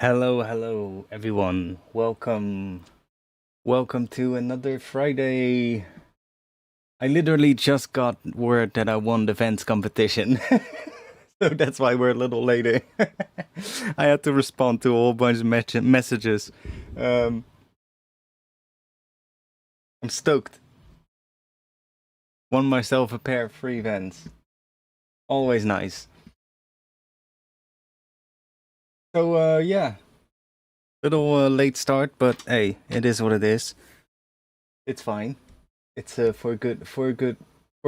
Hello everyone. Welcome to another Friday. I literally just got word that I won the Vents competition. So that's why we're a little later. I had to respond to a whole bunch of messages. I'm stoked. Won myself a pair of free Vents. Always nice. So yeah, little late start, but hey, it is what it is. It's fine. It's for a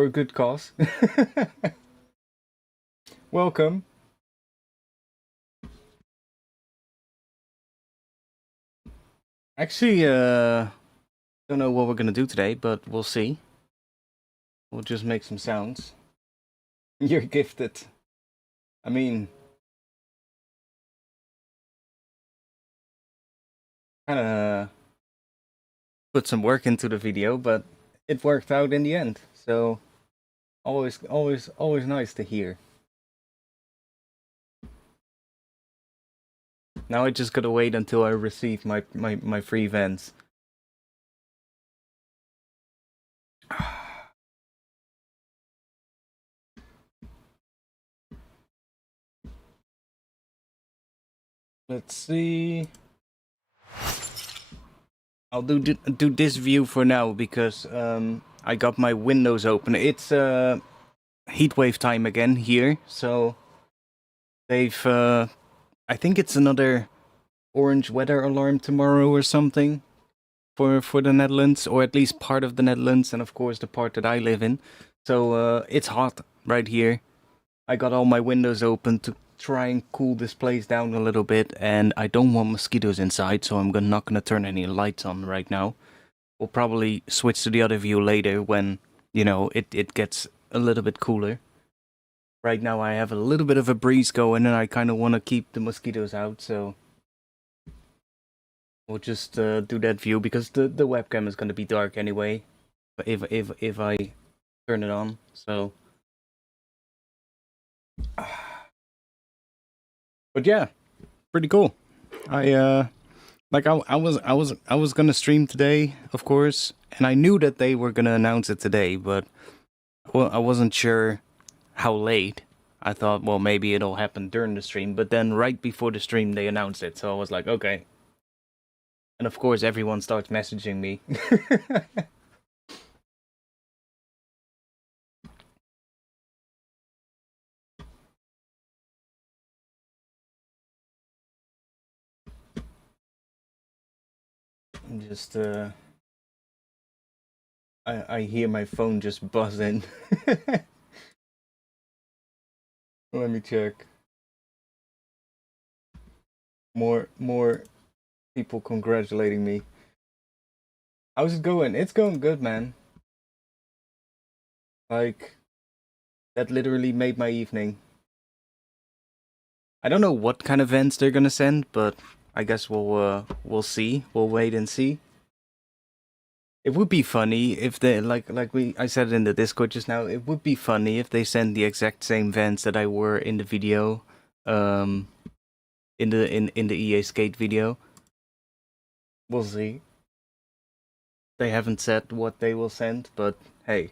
good cause. Welcome. Actually, don't know what we're gonna do today, but we'll see. We'll just make some sounds. You're gifted. I mean, kind of put some work into the video, but it worked out in the end. So always nice to hear. Now I just gotta wait until I receive my free Vents. Let's see. I'll do this view for now because I got my windows open. It's heatwave time again here, so they've I think it's another orange weather alarm tomorrow or something for the Netherlands, or at least part of the Netherlands, and of course the part that I live in. So it's hot right here. I got all my windows open to try and cool this place down a little bit, and I don't want mosquitoes inside, so I'm not gonna turn any lights on right now. We'll probably switch to the other view later when, you know, it gets a little bit cooler. Right now I have a little bit of a breeze going, and I kind of want to keep the mosquitoes out, so we'll just do that view because the webcam is gonna be dark anyway, if I turn it on. So, but yeah, pretty cool. I was gonna stream today, of course, and I knew that they were gonna announce it today, but well, I wasn't sure how late. I thought, well, maybe it'll happen during the stream, but then right before the stream they announced it, so I was like, okay. And of course, everyone starts messaging me. Just I hear my phone just buzzing. Let me check. More people congratulating me. How's it going? It's going good, man. Like, that literally made my evening. I don't know what kind of events they're gonna send, but I guess we'll see. We'll wait and see. It would be funny if they I said in the Discord just now. It would be funny if they send the exact same vents that I wore in the video, in the EA Skate video. We'll see. They haven't said what they will send, but hey,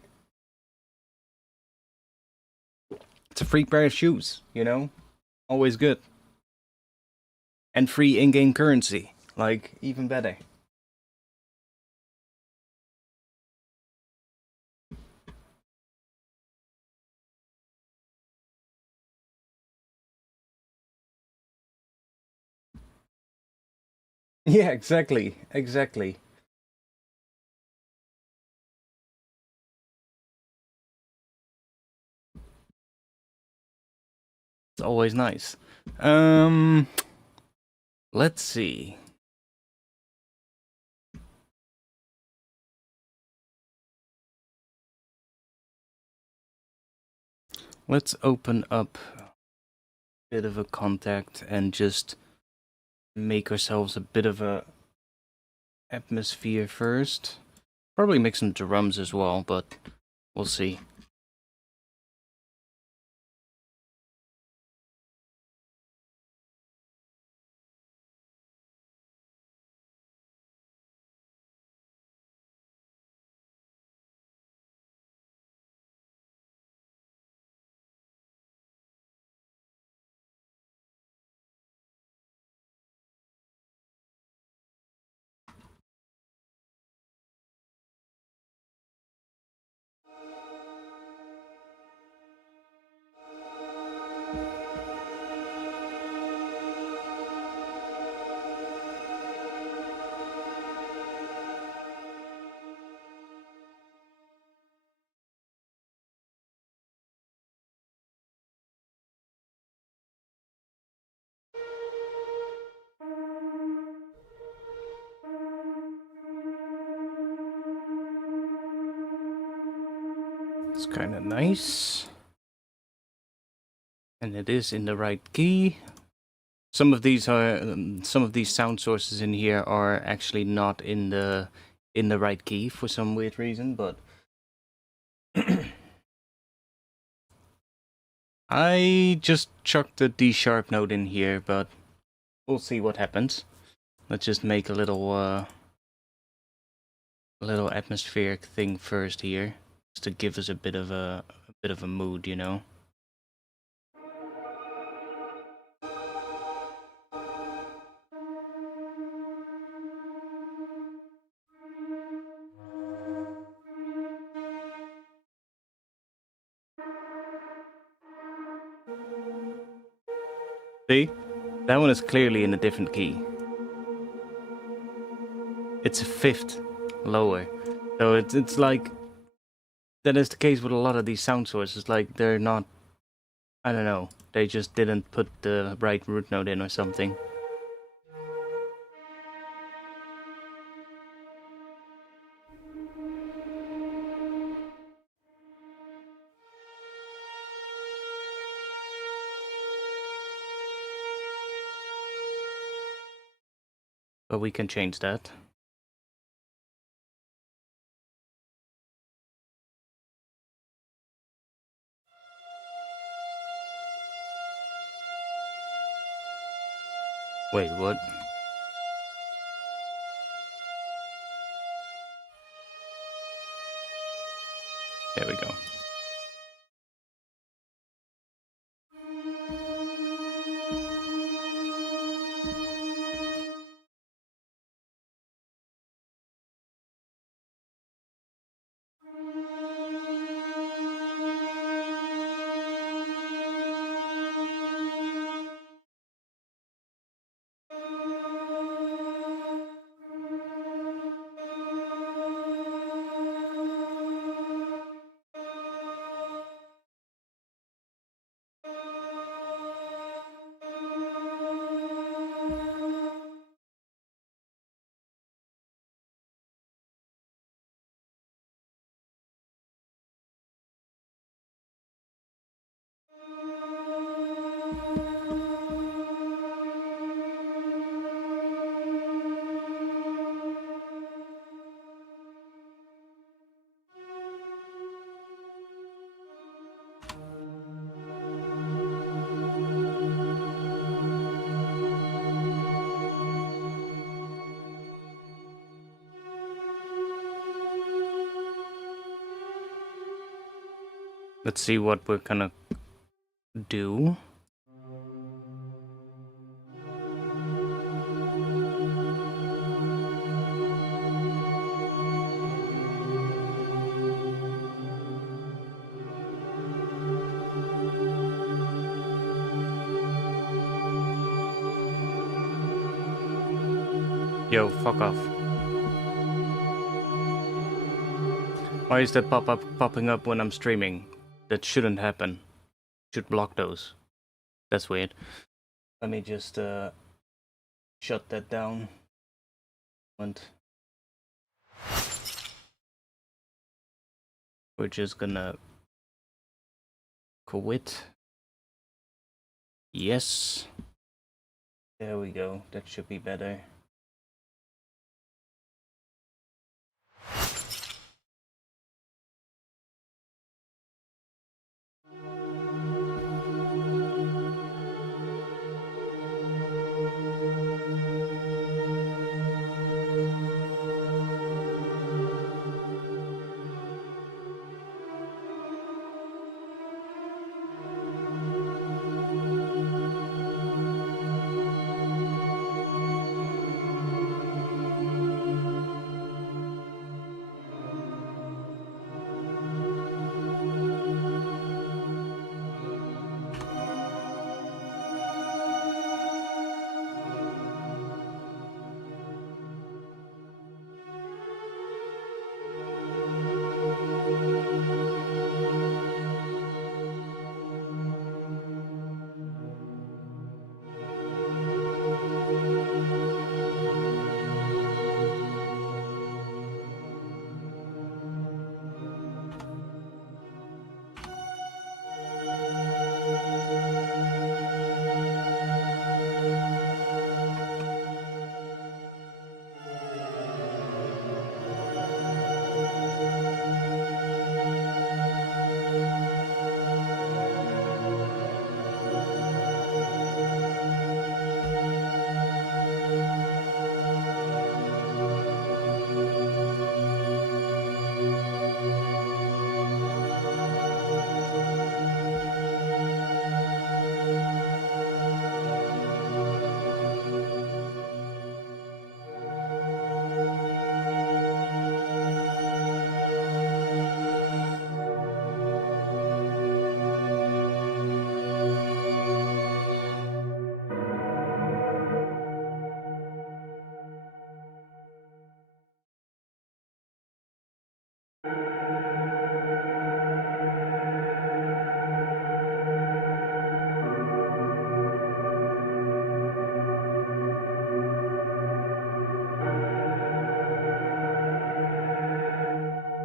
it's a free pair of shoes, you know, always good, and free in-game currency, like even better. Yeah, exactly. It's always nice. Let's see. Let's open up a bit of a contact and just make ourselves a bit of a atmosphere first. Probably make some drums as well, but we'll see. It's kind of nice. And it is in the right key. Some of these sound sources in here are actually not in the right key for some weird reason, but I just chucked the D sharp note in here, but we'll see what happens. Let's just make a little atmospheric thing first here, just to give us a bit of a mood, you know. See? That one is clearly in a different key. It's a fifth lower. So it's like, that is the case with a lot of these sound sources. Like, they're not, I don't know, they just didn't put the right root note in or something. But we can change that. Wait, what? There we go. Let's see what we're gonna do. Yo, fuck off. Why is that pop-up popping up when I'm streaming? That shouldn't happen. Should block those. That's weird. Let me just shut that down. And we're just gonna quit. Yes. There we go. That should be better.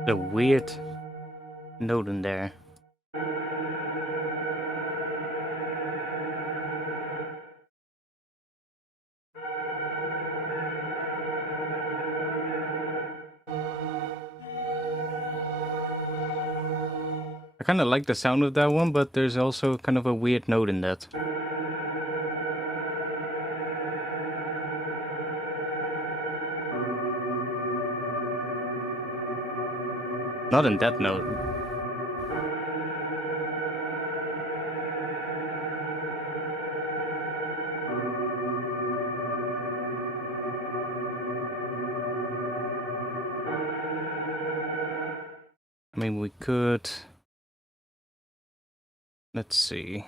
The weird note in there. I kind of like the sound of that one, but there's also kind of a weird note in that. Not in that note. I mean, we could... Let's see.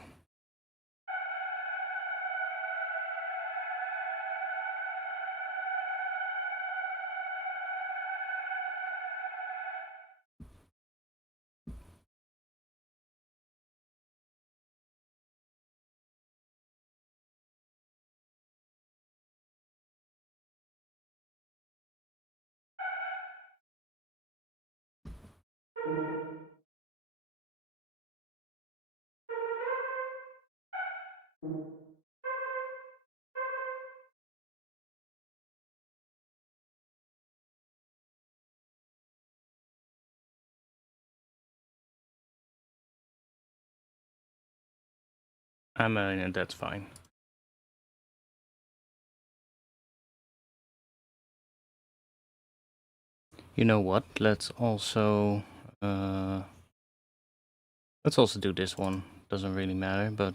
That's fine. You know what? Let's also do this one. Doesn't really matter, but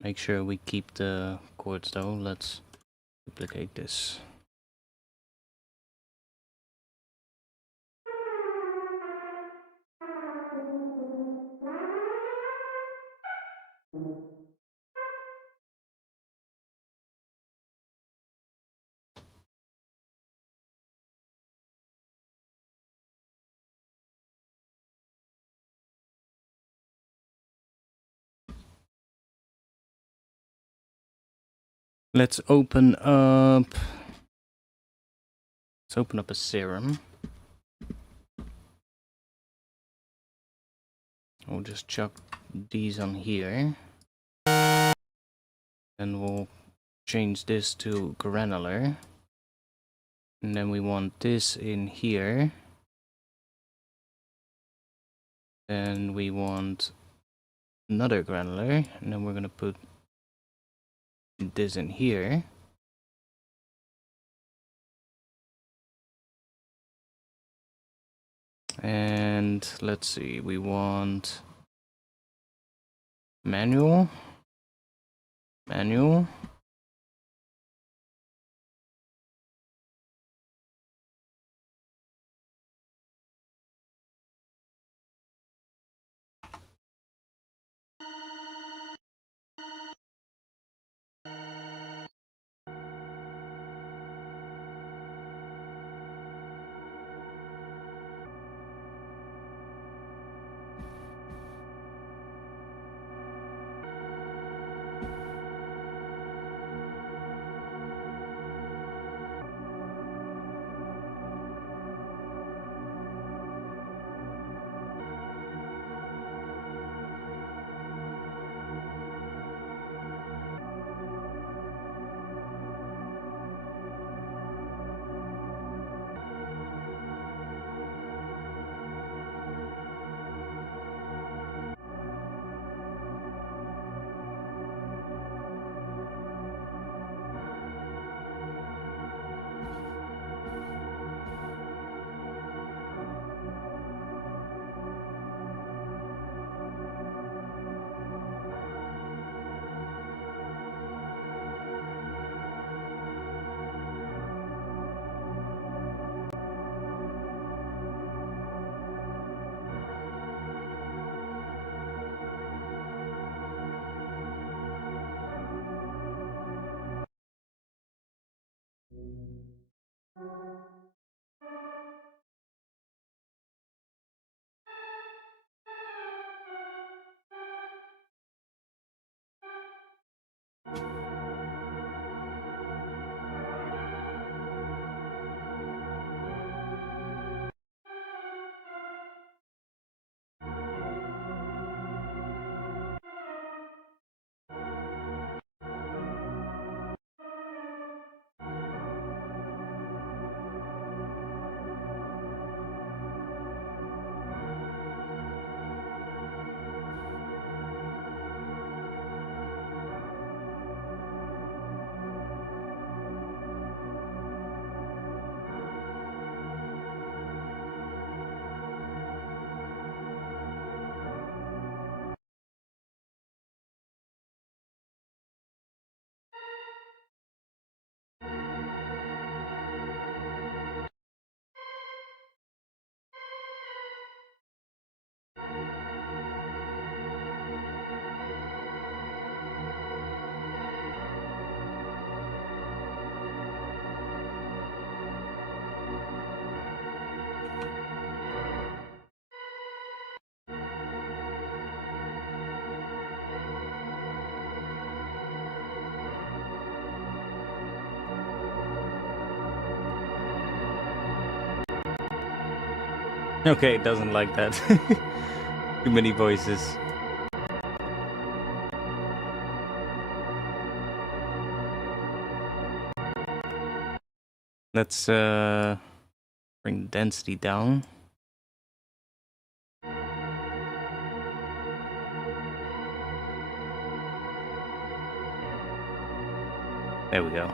make sure we keep the chords though. Let's duplicate this. Let's open up a serum. We'll just chuck these on here. And we'll change this to granular. And then we want this in here. Then we want another granular. And then we're gonna put this in here. And let's see, we want manual. Okay, it doesn't like that. Too many voices. Let's bring the density down. There we go.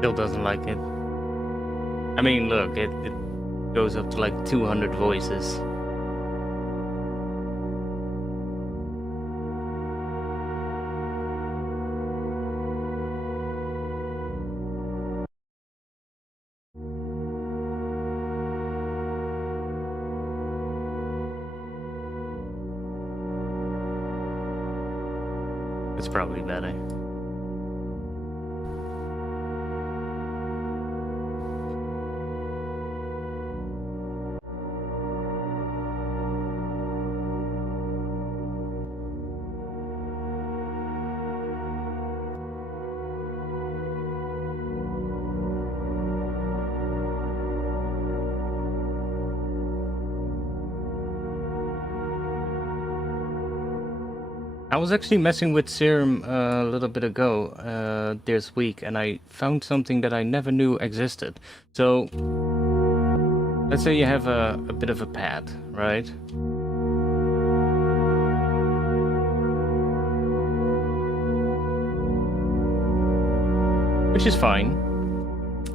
Still doesn't like it. I mean, look, it goes up to like 200 voices. It's probably better. I was actually messing with Serum a little bit ago this week, and I found something that I never knew existed. So, let's say you have a bit of a pad, right? Which is fine.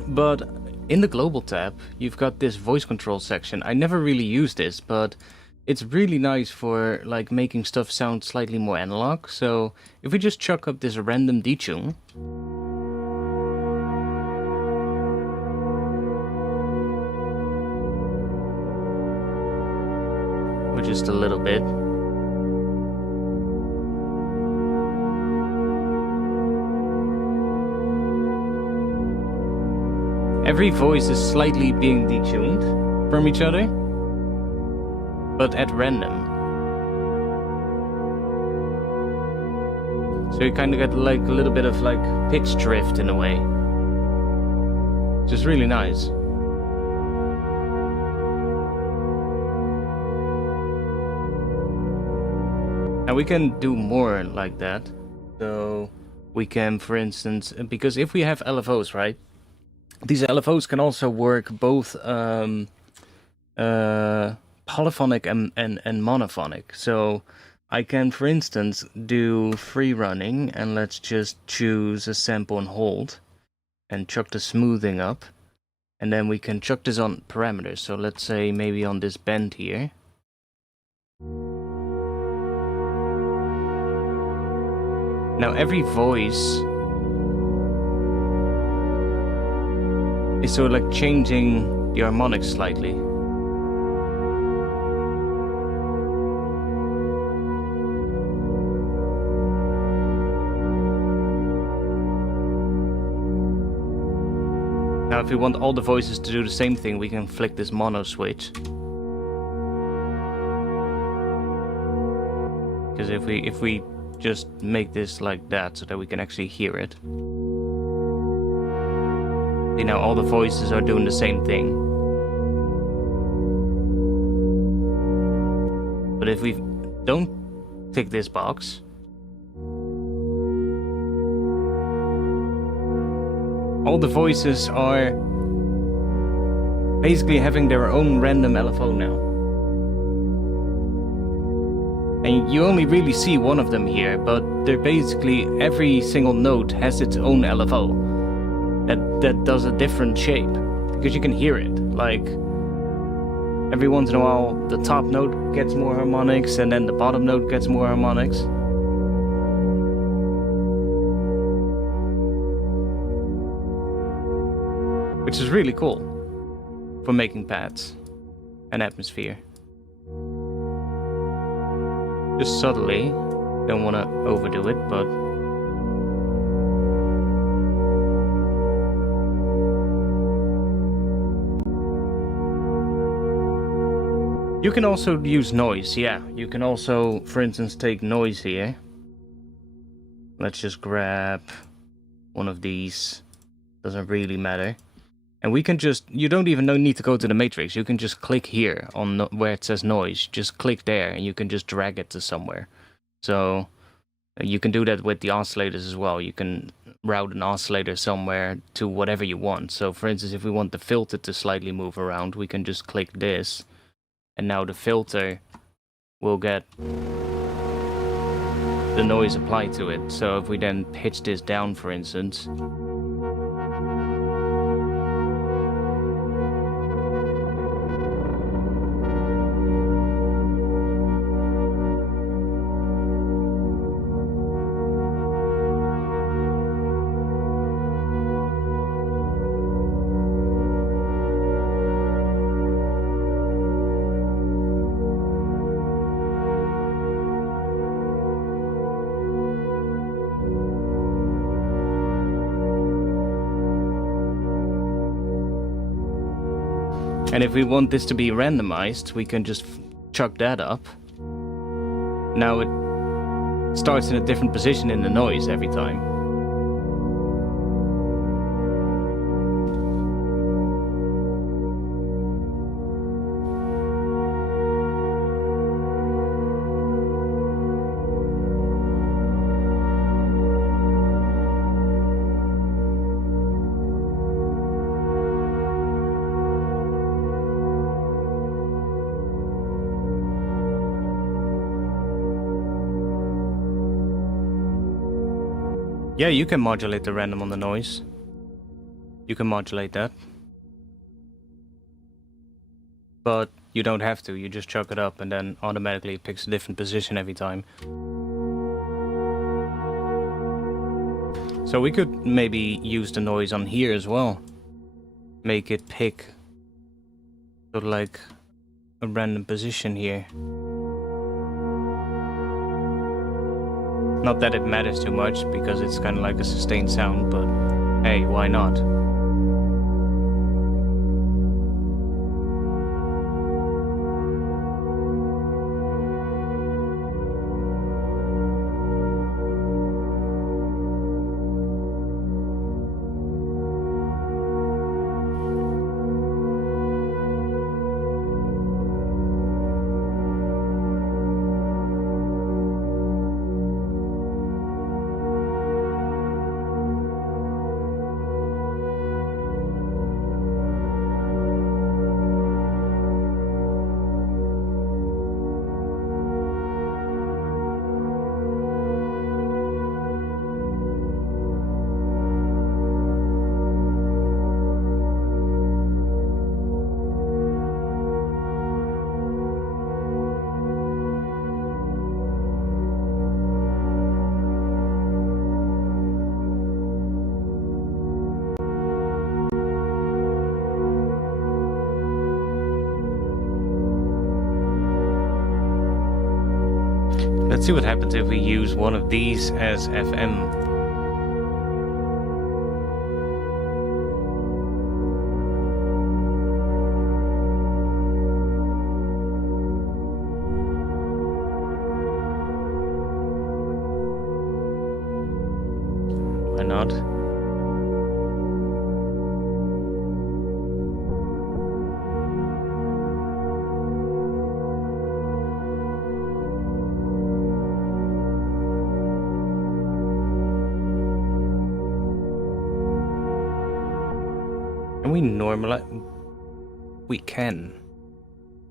But in the global tab, you've got this voice control section. I never really use this, but it's really nice for like making stuff sound slightly more analog. So if we just chuck up this random detune, or just a little bit, every voice is slightly being detuned from each other, but at random. So you kind of get like a little bit of like pitch drift in a way, which is really nice. Now we can do more like that. So we can, for instance, because if we have LFOs, right? These LFOs can also work both polyphonic and monophonic. So I can, for instance, do free running, and let's just choose a sample and hold, and chuck the smoothing up, and then we can chuck this on parameters. So let's say maybe on this bend here. Now every voice is sort of like changing the harmonics slightly. Now if we want all the voices to do the same thing, we can flick this mono switch. Because if we just make this like that so that we can actually hear it. See, now all the voices are doing the same thing. But if we don't tick this box, all the voices are basically having their own random LFO now. And you only really see one of them here, but they're basically, every single note has its own LFO that does a different shape, because you can hear it. Like, every once in a while the top note gets more harmonics and then the bottom note gets more harmonics. Which is really cool for making pads and atmosphere. Just subtly, don't want to overdo it, but you can also use noise, yeah. You can also, for instance, take noise here. Let's just grab one of these, doesn't really matter. And we can just, you don't even need to go to the matrix, you can just click here on where it says noise, just click there and you can just drag it to somewhere. So you can do that with the oscillators as well, you can route an oscillator somewhere to whatever you want. So for instance, if we want the filter to slightly move around, we can just click this, and now the filter will get the noise applied to it. So if we then pitch this down, for instance, and if we want this to be randomized, we can just chuck that up. Now it starts in a different position in the noise every time. Yeah, you can modulate the random on the noise. You can modulate that. But you don't have to, you just chuck it up and then automatically it picks a different position every time. So we could maybe use the noise on here as well. Make it pick sort of like a random position here. Not that it matters too much, because it's kind of like a sustained sound, but hey, why not? Let's see what happens if we use one of these as FM. Why not? Can we normalize? We can.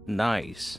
Nice.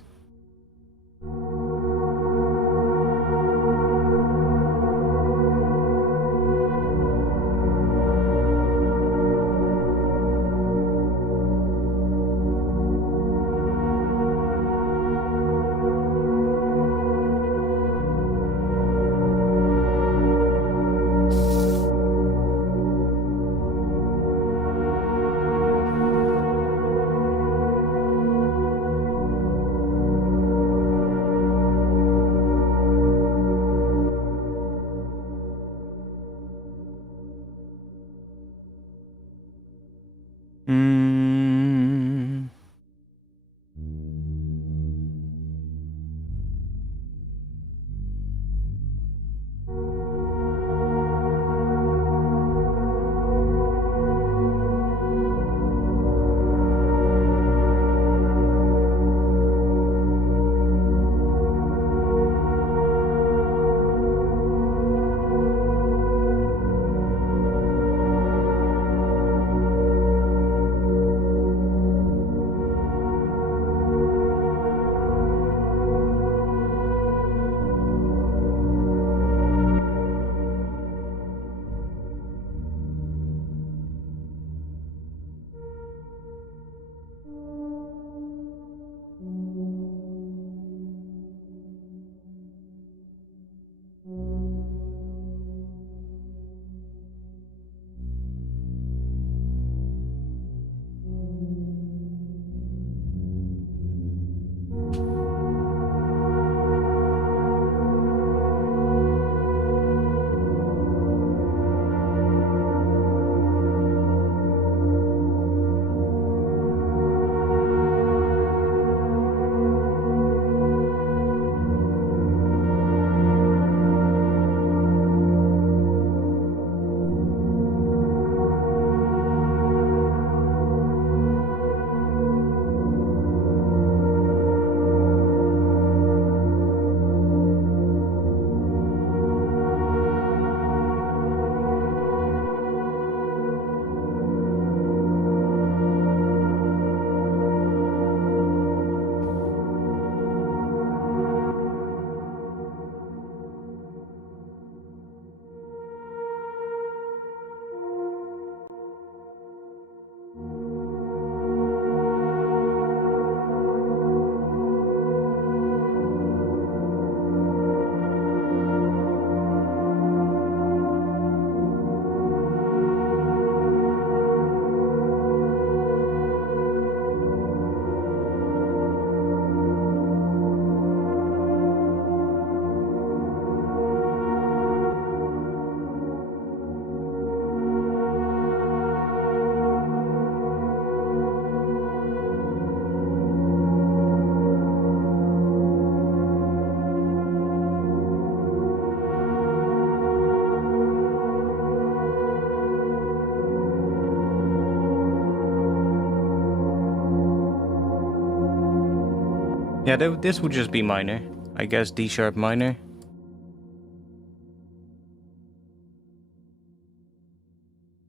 Yeah, this would just be minor. I guess D sharp minor.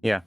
Yeah.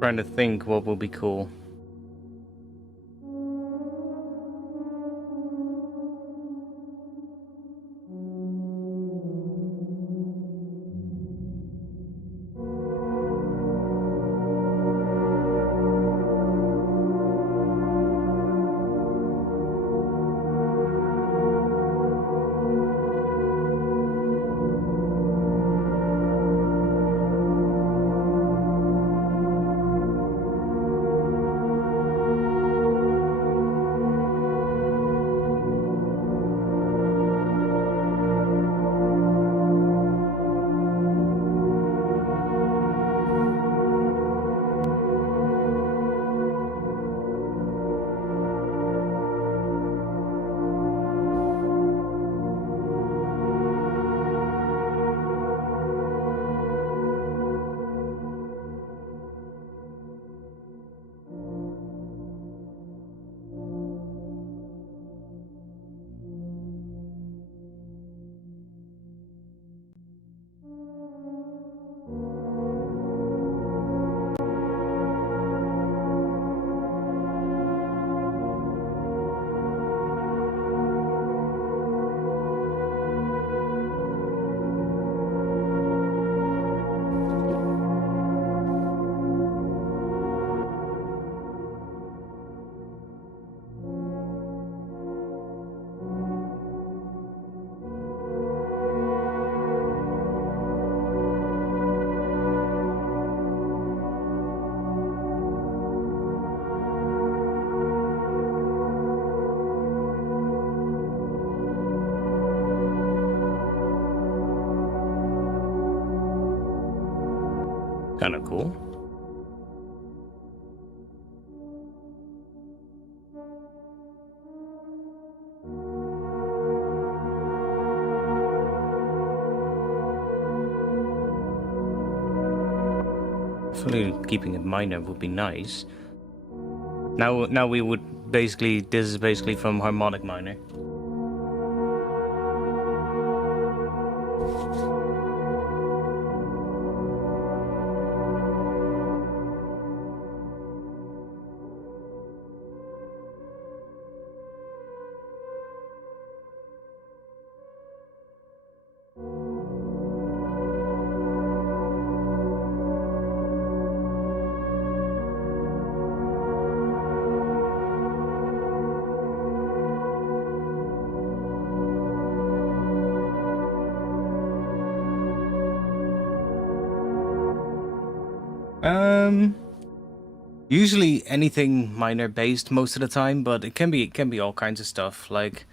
Trying to think what will be cool. Kind of cool. Definitely keeping it minor would be nice. Now we would basically, this is basically from harmonic minor. Usually anything minor based most of the time, but it can be all kinds of stuff. Like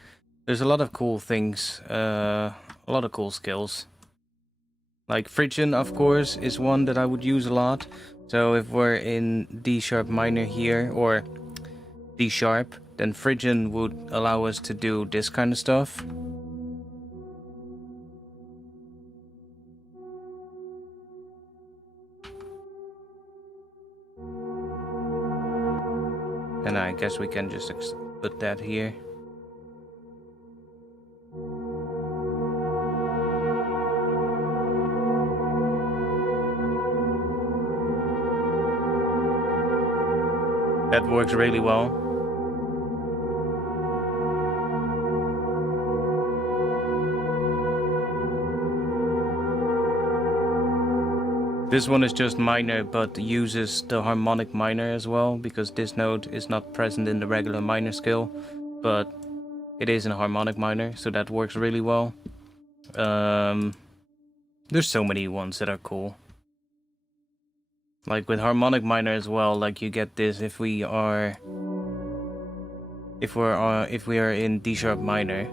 there's a lot of cool things, a lot of cool skills. Like Phrygian, of course, is one that I would use a lot. So if we're in D sharp minor here or D sharp, then Phrygian would allow us to do this kind of stuff. And I guess we can just put that here. That works really well. This one is just minor, but uses the harmonic minor as well, because this note is not present in the regular minor scale, but it is in harmonic minor, so that works really well. There's so many ones that are cool. Like with harmonic minor as well, like you get this if we are in D sharp minor,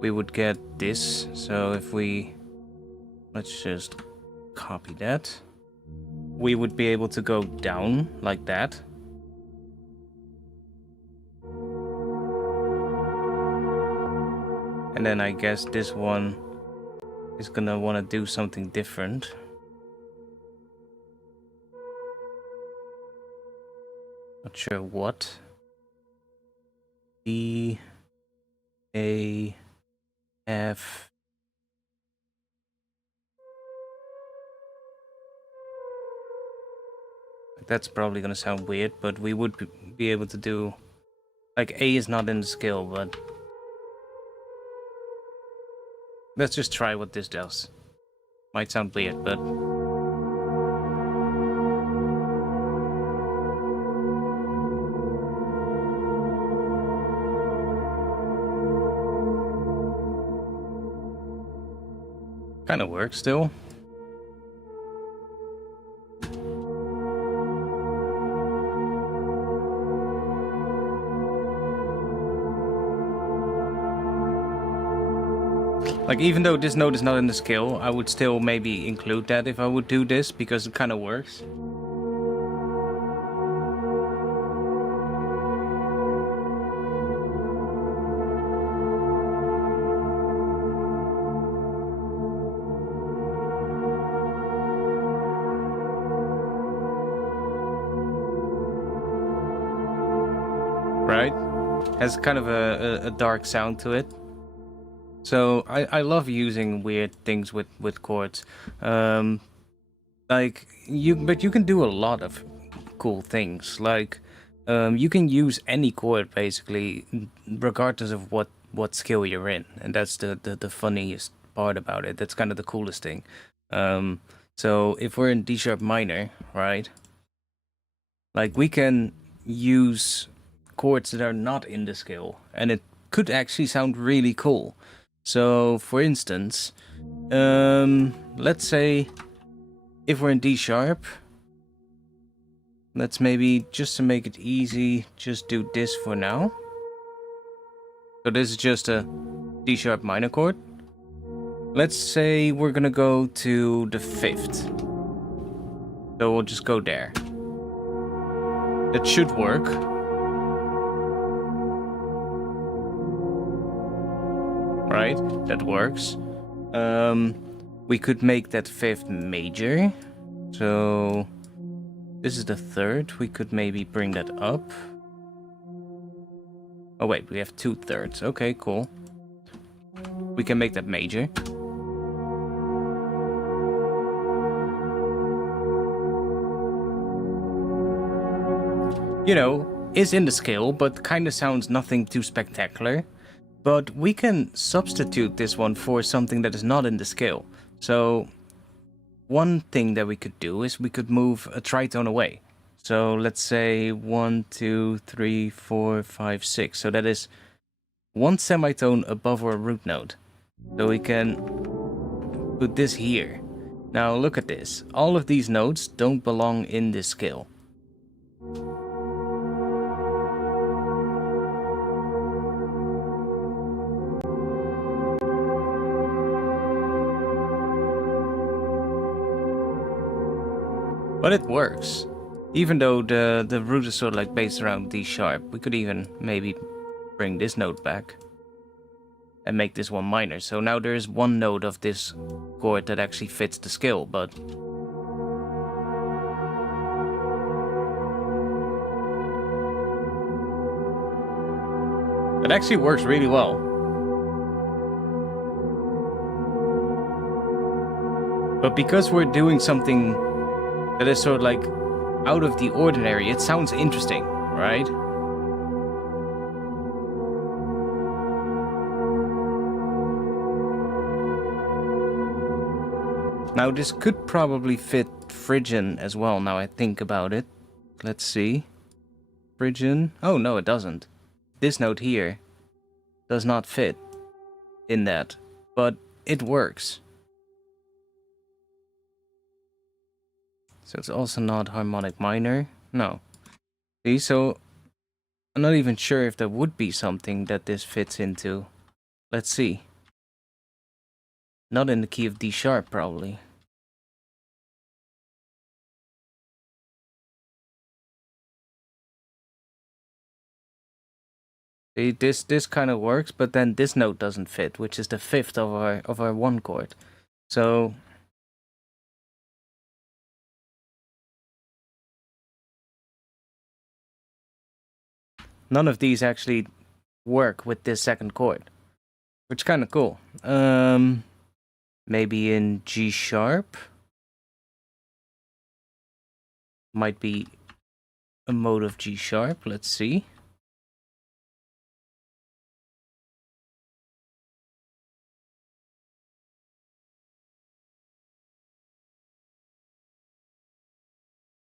we would get this. So if we, let's just copy that, we would be able to go down like that. And then I guess this one is gonna want to do something different. Not sure what. D, A, F. that's probably gonna sound weird, but we would be able to do... Like, A is not in the scale, but... Let's just try what this does. Might sound weird, but... Kinda works still. Like, even though this note is not in the scale, I would still maybe include that if I would do this, because it kinda works. Right? Has kind of a dark sound to it. So I love using weird things with chords. Like but you can do a lot of cool things. Like you can use any chord basically, regardless of what skill you're in, and that's the funniest part about it. That's kind of the coolest thing. So if we're in D sharp minor, right? Like we can use chords that are not in the scale, and it could actually sound really cool. So, for instance, let's say if we're in D sharp, let's maybe, just to make it easy, just do this for now. So this is just a D sharp minor chord. Let's say we're gonna go to the 5th. So we'll just go there. That should work. Right, that works. We could make that 5th major. So this is the 3rd. We could maybe bring that up. Oh wait, we have 2/3. Okay, cool. We can make that major. You know, is in the scale, but kinda sounds nothing too spectacular. But we can substitute this one for something that is not in the scale. So one thing that we could do is we could move a tritone away. So let's say 1, 2, 3, 4, 5, 6. So that is one semitone above our root note. So we can put this here. Now look at this. All of these notes don't belong in this scale. But it works. Even though the root is sort of like based around D sharp, we could even maybe bring this note back and make this one minor. So now there is one note of this chord that actually fits the scale, but it actually works really well. But because we're doing something that is sort of like out of the ordinary, it sounds interesting, right? Now this could probably fit Phrygian as well, now I think about it. Let's see. Phrygian. Oh no, it doesn't. This note here does not fit in that, but it works. So it's also not harmonic minor. No. See, so I'm not even sure if there would be something that this fits into. Let's see. Not in the key of D sharp, probably. See, this kind of works, but then this note doesn't fit, which is the 5th of our 1 chord. So none of these actually work with this 2nd chord, which is kind of cool. Maybe in G sharp. Might be a mode of G sharp. Let's see.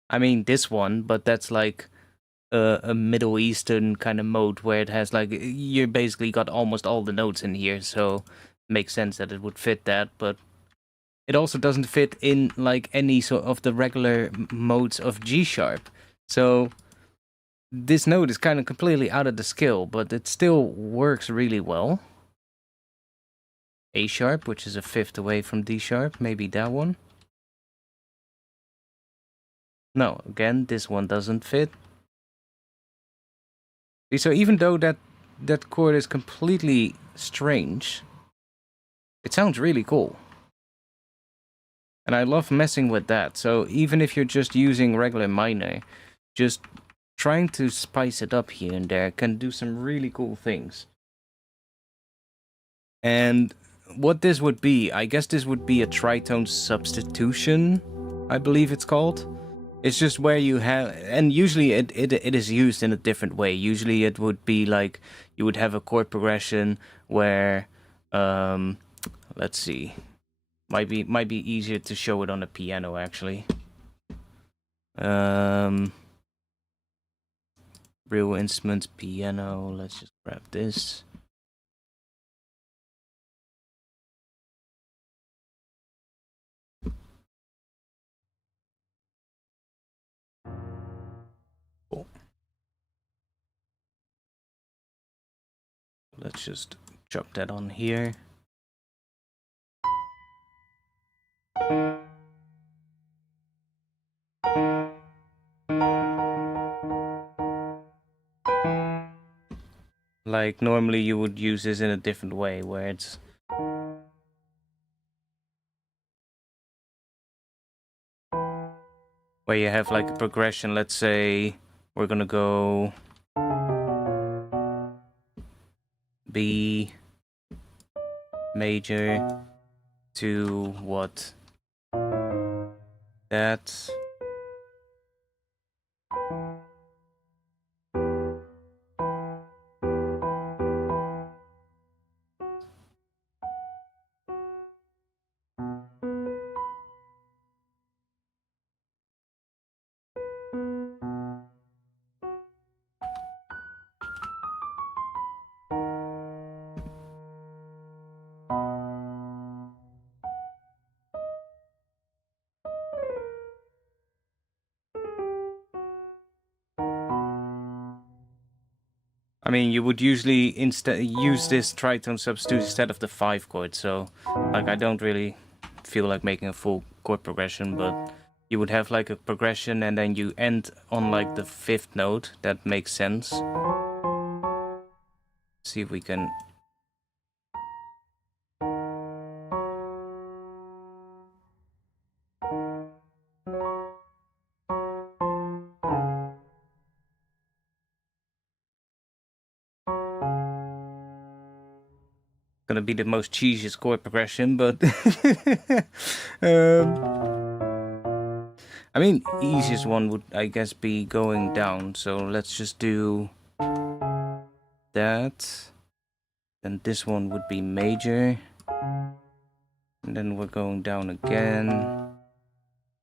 I mean this one, but that's like a Middle Eastern kind of mode where it has like, you basically got almost all the notes in here, so makes sense that it would fit that, but it also doesn't fit in like any sort of the regular modes of G sharp. So this note is kind of completely out of the scale, but it still works really well. A sharp, which is a fifth away from D sharp, maybe that one. No, again, this one doesn't fit. So even though that chord is completely strange, it sounds really cool. And I love messing with that. So even if you're just using regular minor, just trying to spice it up here and there can do some really cool things. And what this would be, I guess this would be a tritone substitution, I believe it's called. It's just where you have, and usually it is used in a different way. Usually it would be like, you would have a chord progression where, let's see, might be easier to show it on a piano actually. Real instruments, piano, let's just grab this. Cool. Let's just drop that on here. Like normally you would use this in a different way where it's where you have like a progression. Let's say we're gonna go B major to what? That. I mean, you would usually instead use this tritone substitute instead of the 5 chord, so like I don't really feel like making a full chord progression, but you would have like a progression and then you end on like the 5th note. That makes sense. See if we can. Gonna be the most cheesiest chord progression, but I mean, easiest one would, I guess, be going down. So let's just do that. Then this one would be major. And then we're going down again.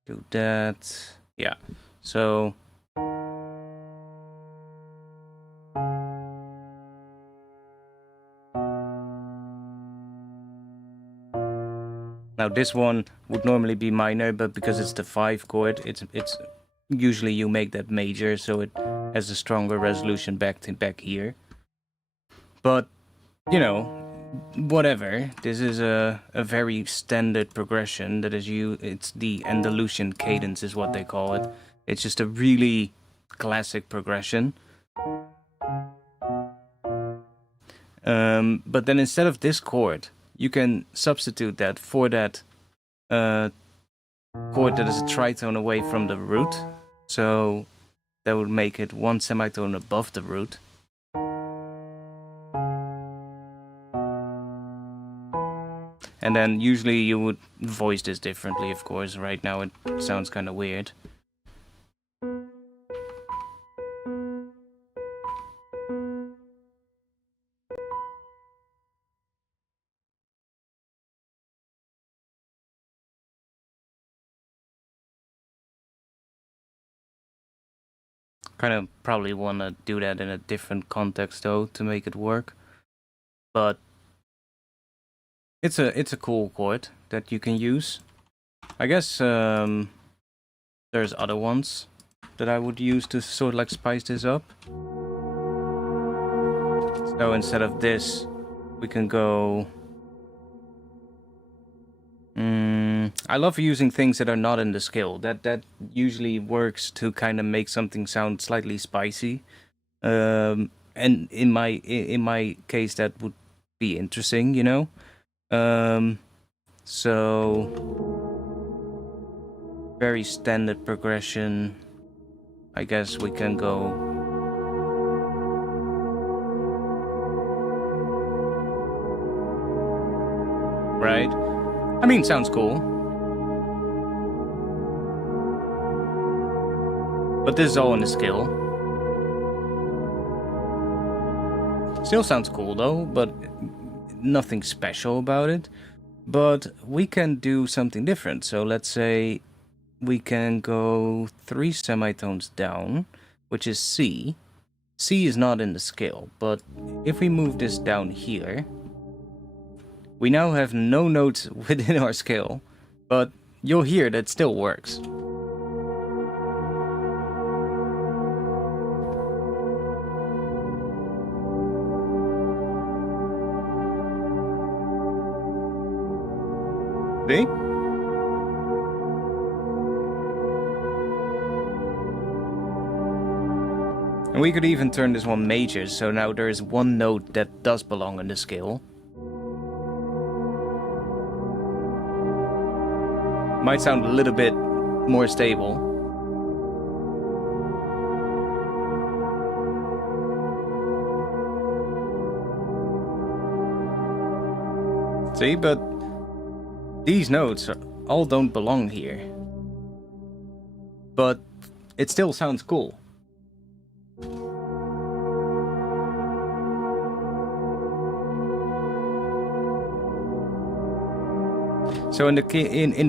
Do that. Yeah. So now this one would normally be minor, but because it's the 5 chord, it's usually you make that major, so it has a stronger resolution back here. But you know, whatever. This is a very standard progression that is it's the Andalusian cadence is what they call it. It's just a really classic progression. But then instead of this chord, you can substitute that for that chord that is a tritone away from the root. So that would make it one semitone above the root. And then usually you would voice this differently, of course. Right now it sounds kind of weird. Kind of probably want to do that in a different context though to make it work. But it's a cool chord that you can use. I guess there's other ones that I would use to sort of like spice this up. So instead of this, we can go... I love using things that are not in the scale. That usually works to kind of make something sound slightly spicy. And in my case, that would be interesting, you know. So very standard progression. I guess we can go. Right? I mean, sounds cool. But this is all in the scale. Still sounds cool though, but nothing special about it. But we can do something different. So let's say we can go 3 semitones down, which is C. C is not in the scale, but if we move this down here, we now have no notes within our scale, but you'll hear that still works. See? And we could even turn this one major, so now there is one note that does belong in the scale. Might sound a little bit more stable. See, but these notes all don't belong here. But it still sounds cool. So in the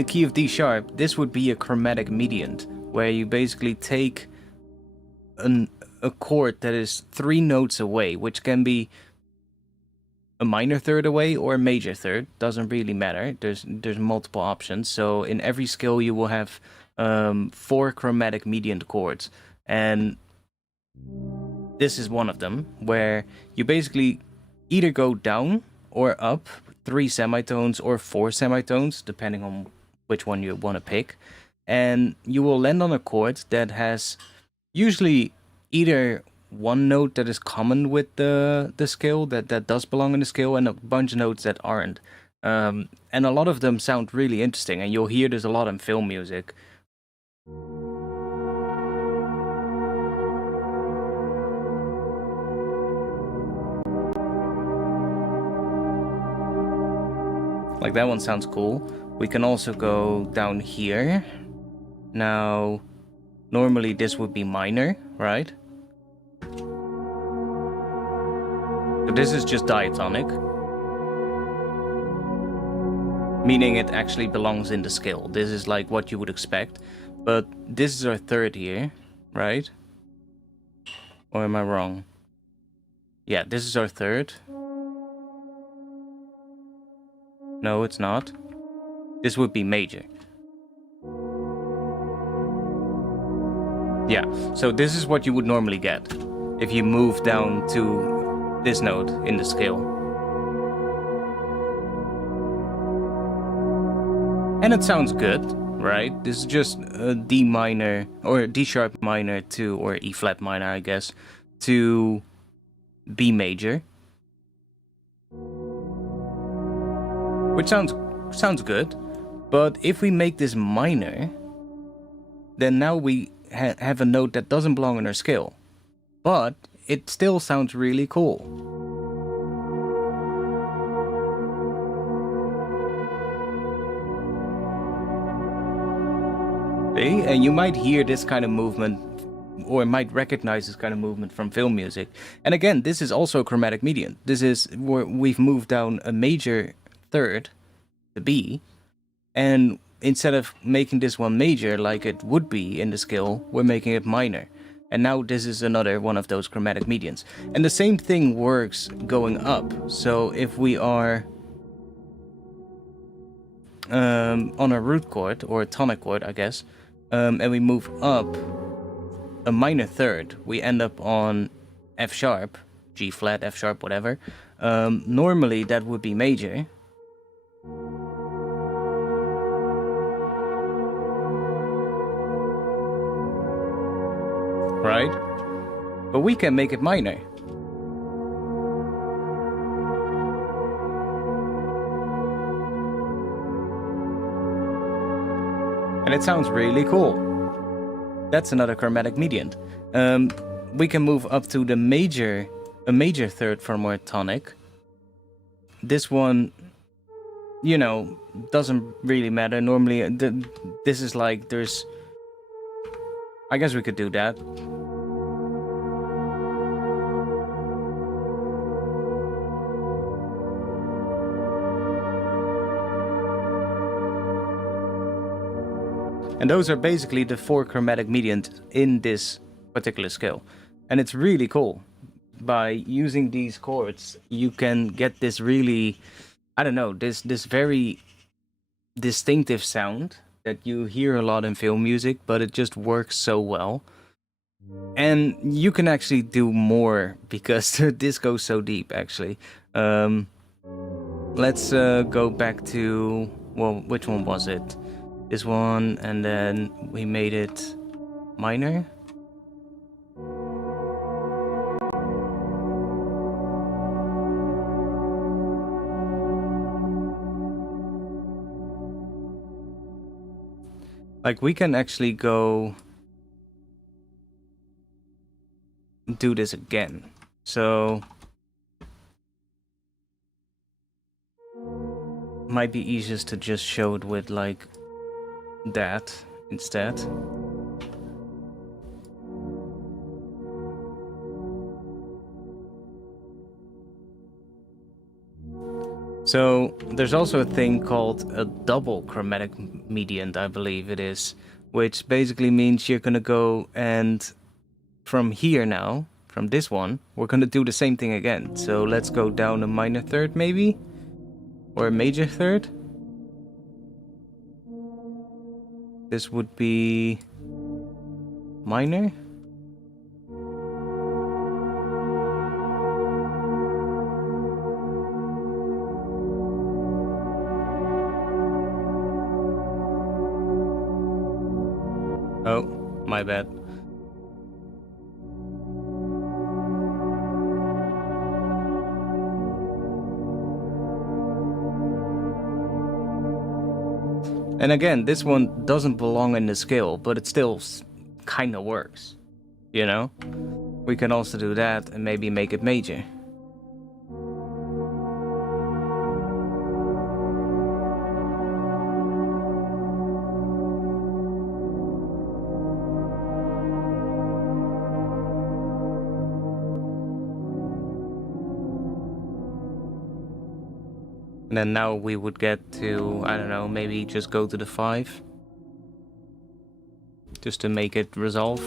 key of D sharp, this would be a chromatic median, where you basically take a chord that is 3 notes away, which can be a minor third away or a major third. Doesn't really matter. There's multiple options. So in every scale you will have 4 chromatic median chords, and this is one of them, where you basically either go down or up 3 semitones or 4 semitones, depending on which one you want to pick. And you will land on a chord that has usually either one note that is common with the scale, that does belong in the scale, and a bunch of notes that aren't. And a lot of them sound really interesting, and you'll hear this a lot in film music. Like that one sounds cool. We can also go down here. Now, normally this would be minor, right? But this is just diatonic. Meaning it actually belongs in the scale. This is like what you would expect. But this is our third here, right? Or am I wrong? Yeah, this is our third. No, it's not. This would be major. Yeah, so this is what you would normally get if you move down to this note in the scale. And it sounds good, right? This is just a D minor, or D sharp minor to, or E flat minor, I guess, to B major. Which sounds good, but if we make this minor, then now we have a note that doesn't belong in our scale, but it still sounds really cool. See? And you might hear this kind of movement, or might recognize this kind of movement from film music. And again, this is also a chromatic median. This is where we've moved down a major third to B, and instead of making this one major like it would be in the scale, we're making it minor. And now this is another one of those chromatic medians. And the same thing works going up. So if we are on a root chord, or a tonic chord, I guess, and we move up a minor third, we end up on F sharp, G flat, F sharp, whatever. Normally that would be major. Right? But we can make it minor. And it sounds really cool. That's another chromatic median. We can move up to the a major third from our tonic. This one, you know, doesn't really matter. Normally, this is like, there's... I guess we could do that. And those are basically the 4 chromatic medians in this particular scale. And it's really cool. By using these chords, you can get this really, I don't know, this very distinctive sound that you hear a lot in film music, but it just works so well. And you can actually do more because this goes so deep, actually. Let's go back to, well, which one was it? This one, and then we made it minor. Like, we can actually go do this again. So might be easiest to just show it with like that instead. So there's also a thing called a double chromatic median, I believe it is, which basically means you're gonna go and from here now, from this one, we're gonna do the same thing again. So let's go down a minor third maybe, or a major third. This would be minor. Oh, my bad. And again, this one doesn't belong in the scale, but it still kind of works, you know? We can also do that and maybe make it major. And then now we would get to, I don't know, maybe just go to the 5. Just to make it resolve.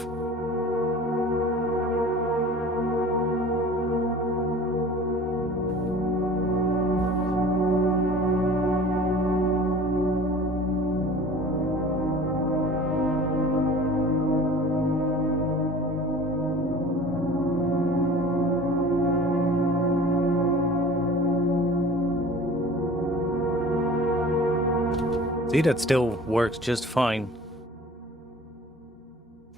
See, that still works just fine.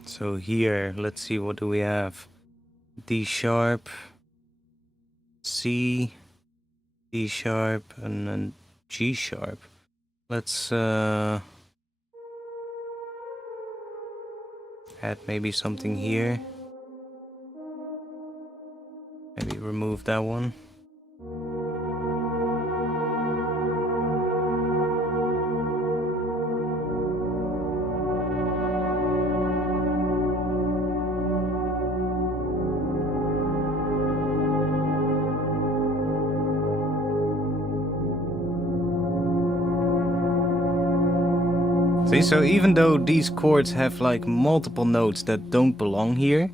So here, let's see, what do we have? D sharp, C, D sharp, and then G sharp. Let's add maybe something here. Maybe remove that one. See, so even though these chords have like multiple notes that don't belong here,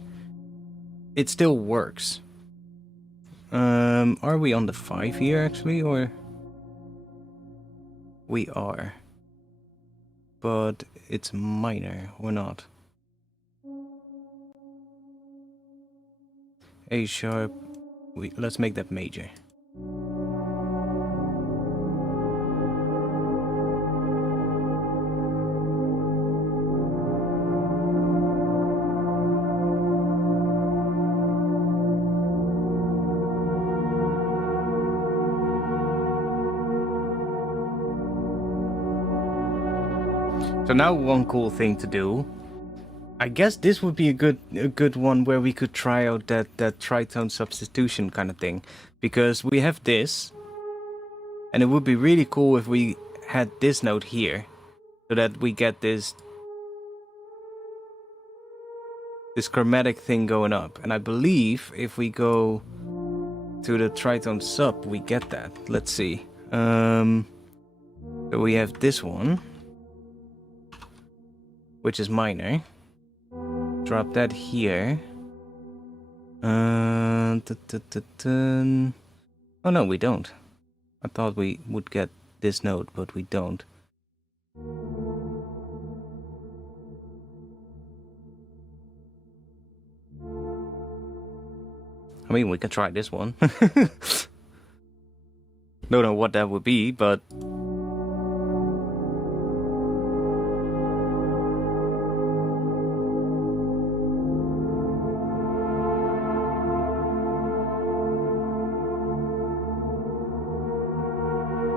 it still works. Are we on the 5 here actually, or? We are. But it's minor, or not? A sharp, let's make that major. So now one cool thing to do, I guess this would be a good one where we could try out that tritone substitution kind of thing, because we have this, and it would be really cool if we had this note here, so that we get this chromatic thing going up. And I believe if we go to the tritone sub, we get that. Let's see. So we have this one, which is minor. Drop that here. Oh no, we don't. I thought we would get this note, but we don't. I mean, we can try this one. Don't know what that would be, but...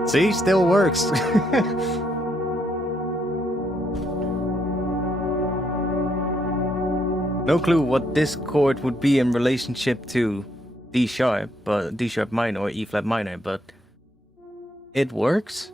See, still works. No clue what this chord would be in relationship to D sharp, but D sharp minor or E flat minor, but it works.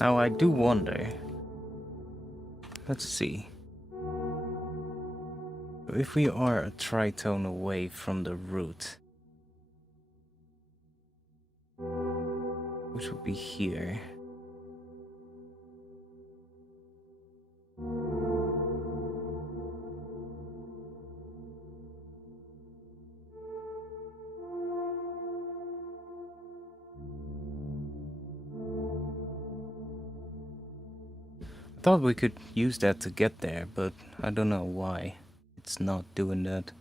Now I do wonder. Let's see. If we are a tritone away from the root, which would be here. I thought we could use that to get there, but I don't know why it's not doing that.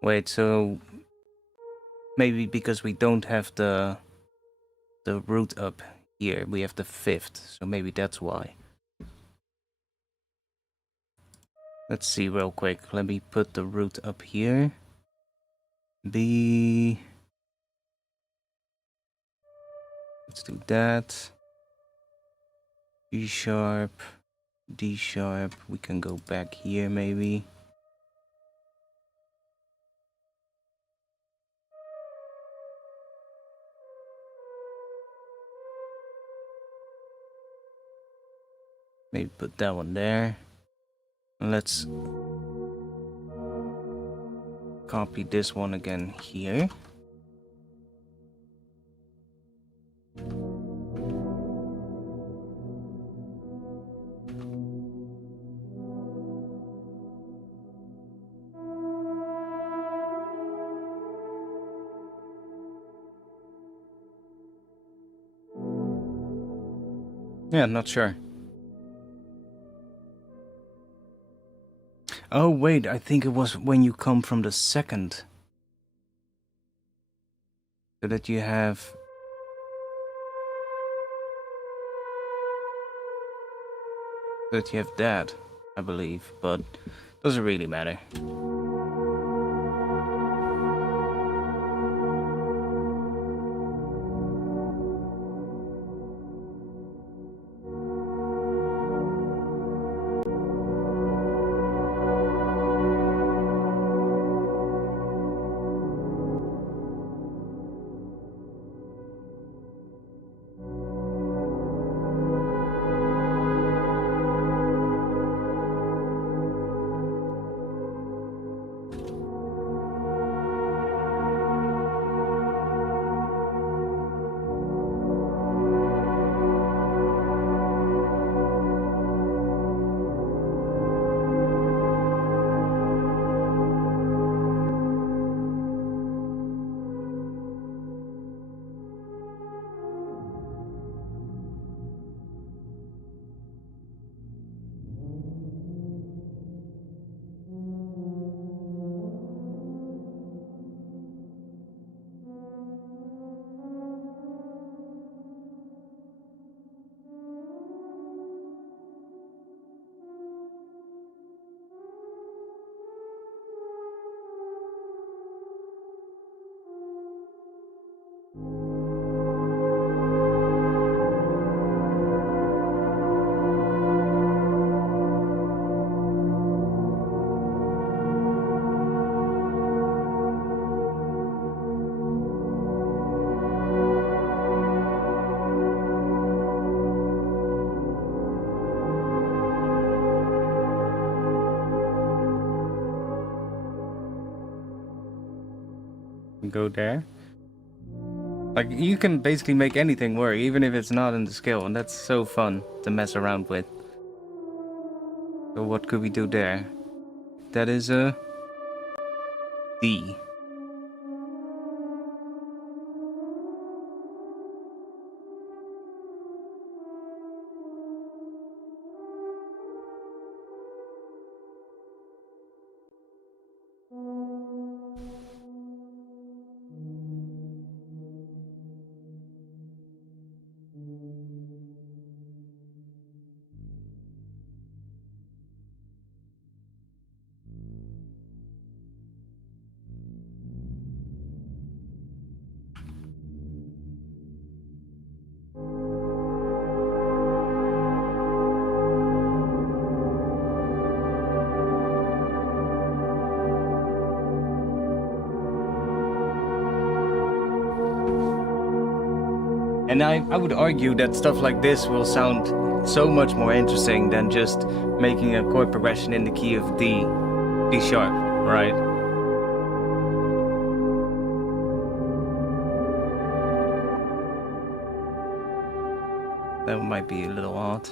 Wait, so maybe because we don't have the root up here, we have the 5th, so maybe that's why. Let's see real quick. Let me put the root up here. B. Let's do that. G sharp, D sharp. We can go back here maybe. Maybe put that one there. And let's copy this one again here. Yeah, not sure. Oh wait, I think it was when you come from the second. So that you have... that you have that, I believe, but doesn't really matter. Go there. Like, you can basically make anything work, even if it's not in the scale, and that's so fun to mess around with. So what could we do there? That is a D. And I would argue that stuff like this will sound so much more interesting than just making a chord progression in the key of D sharp, right? That might be a little odd.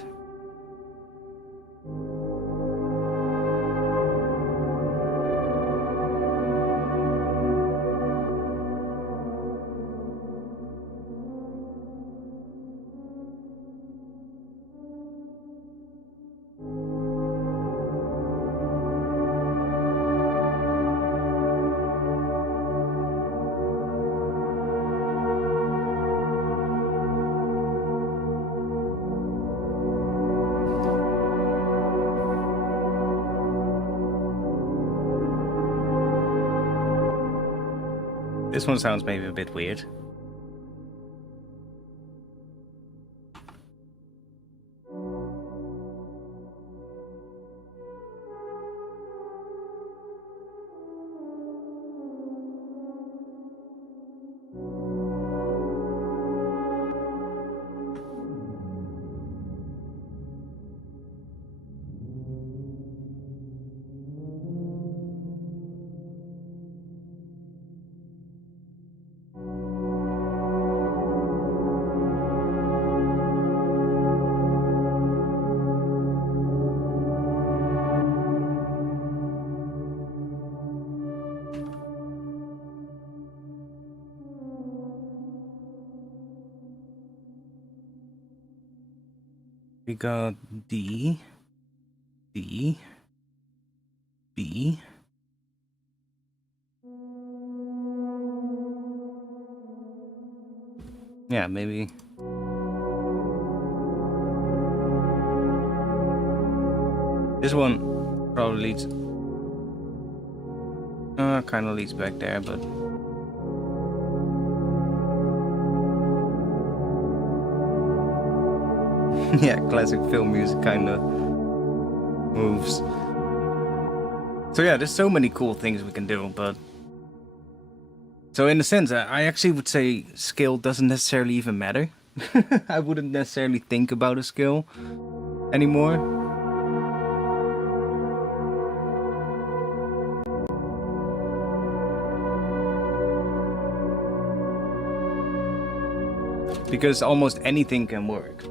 This one sounds maybe a bit weird. We got D, D, see. Yeah, maybe. This one probably leads. Kind of leads back there, but. Yeah, classic film music kind of moves. So yeah, there's so many cool things we can do, but... So in a sense, I actually would say skill doesn't necessarily even matter. I wouldn't necessarily think about a skill anymore. Because almost anything can work.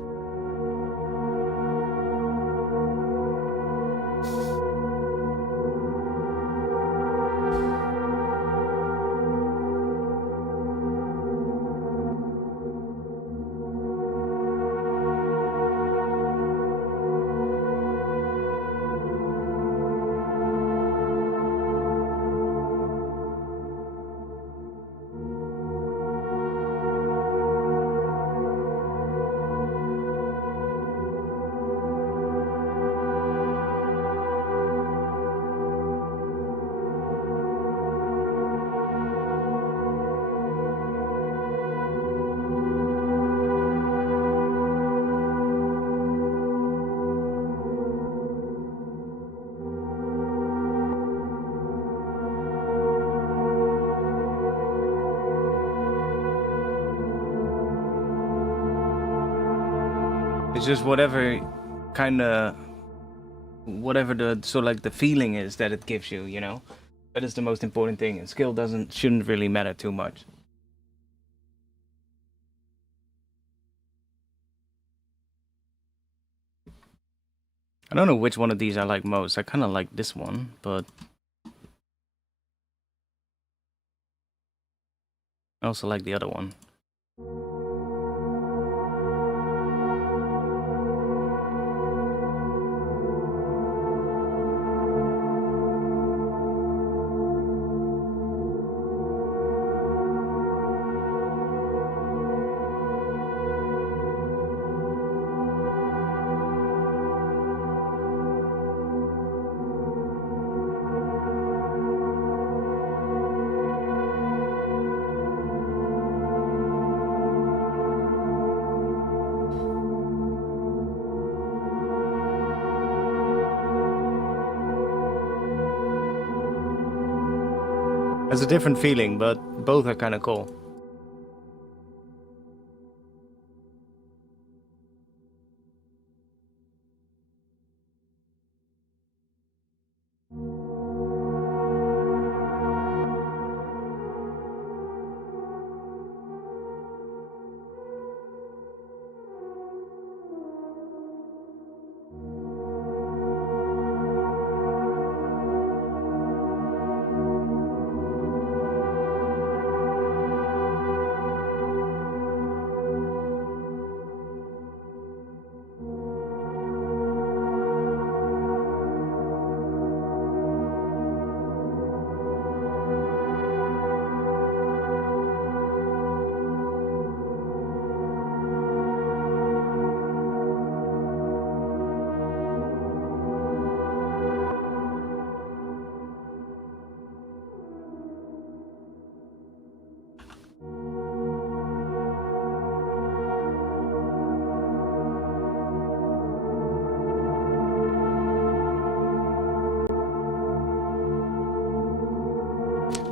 It's just whatever the sort of like the feeling is that it gives you, you know? That is the most important thing, and skill shouldn't really matter too much. I don't know which one of these I like most. I kind of like this one, but I also like the other one. It's a different feeling, but both are kind of cool.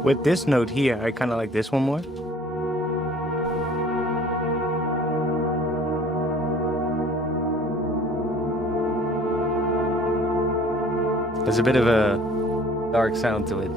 With this note here, I kind of like this one more. There's a bit of a dark sound to it.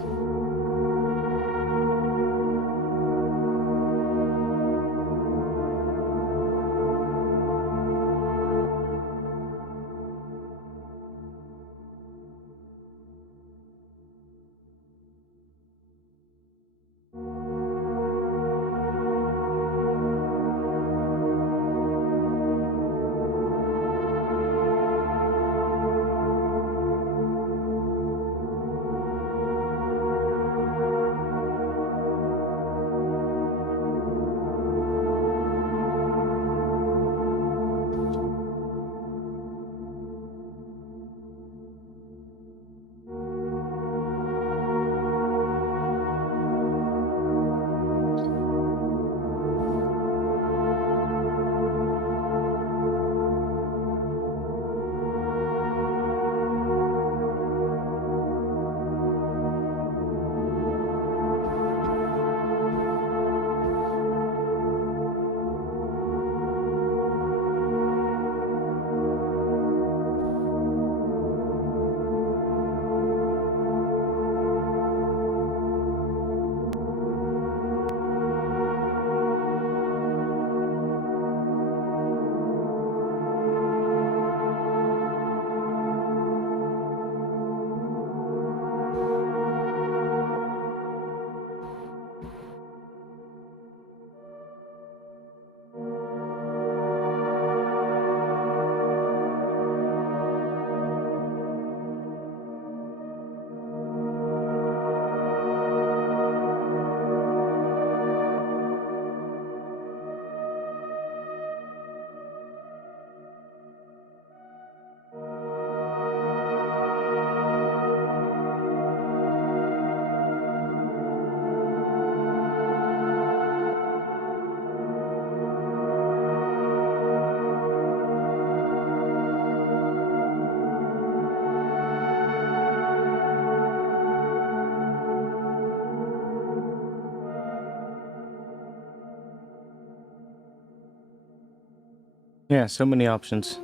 Yeah, so many options.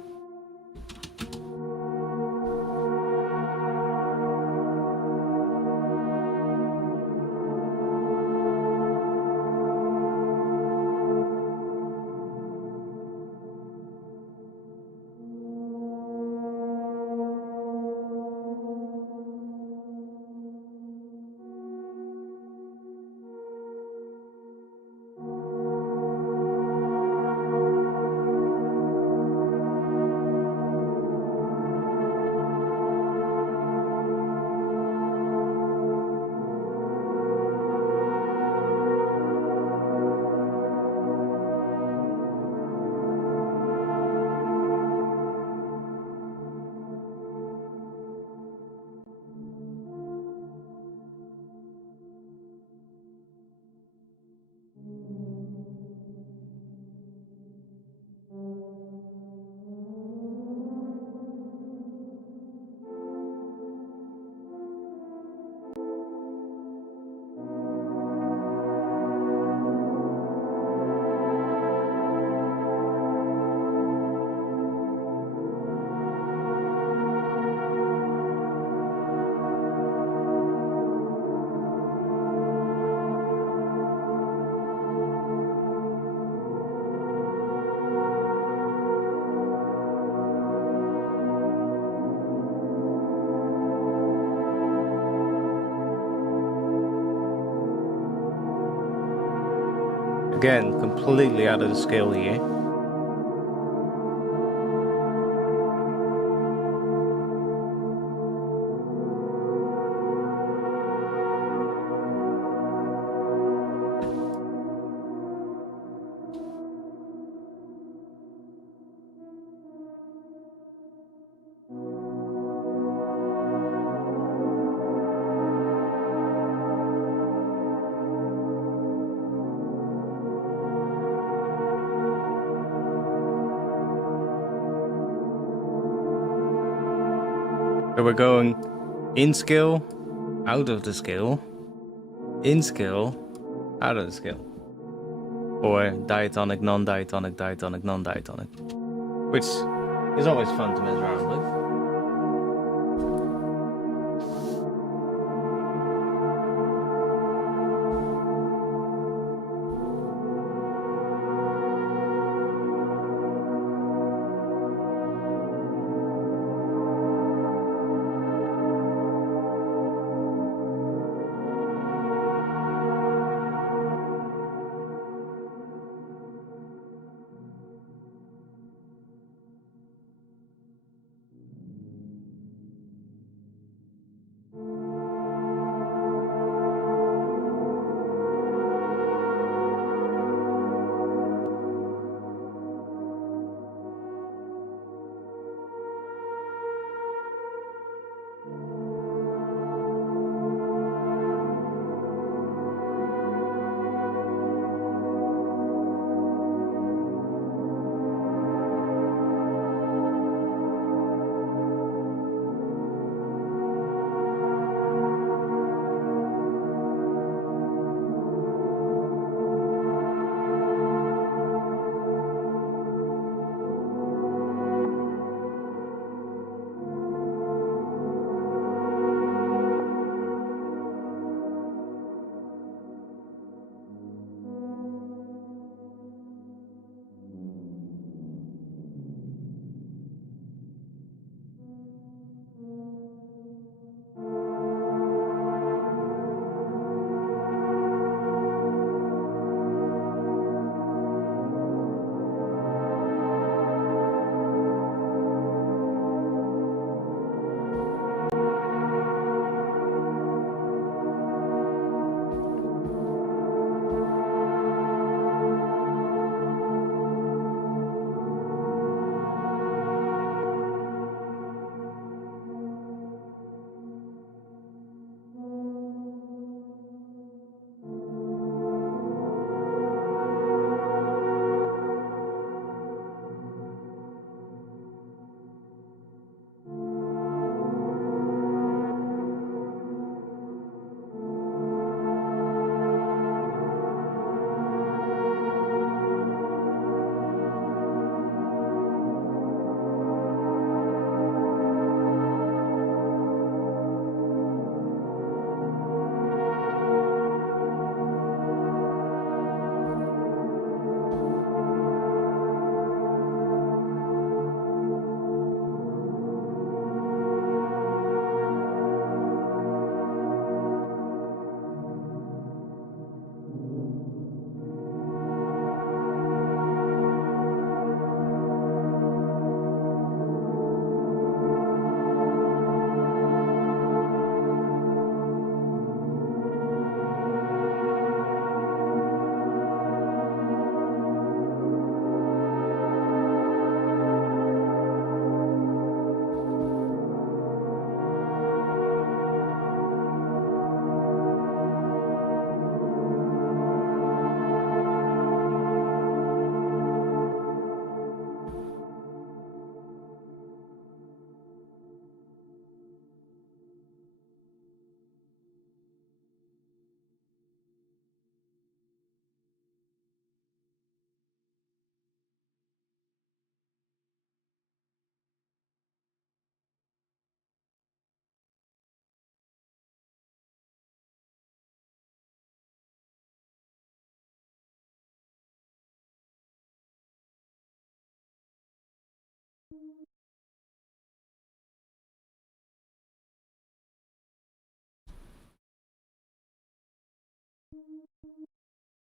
Again, completely out of the scale here. So we're going in scale, out of the scale, in scale, out of the scale. Or diatonic, non-diatonic, diatonic, non-diatonic. Which is always fun to mess around with.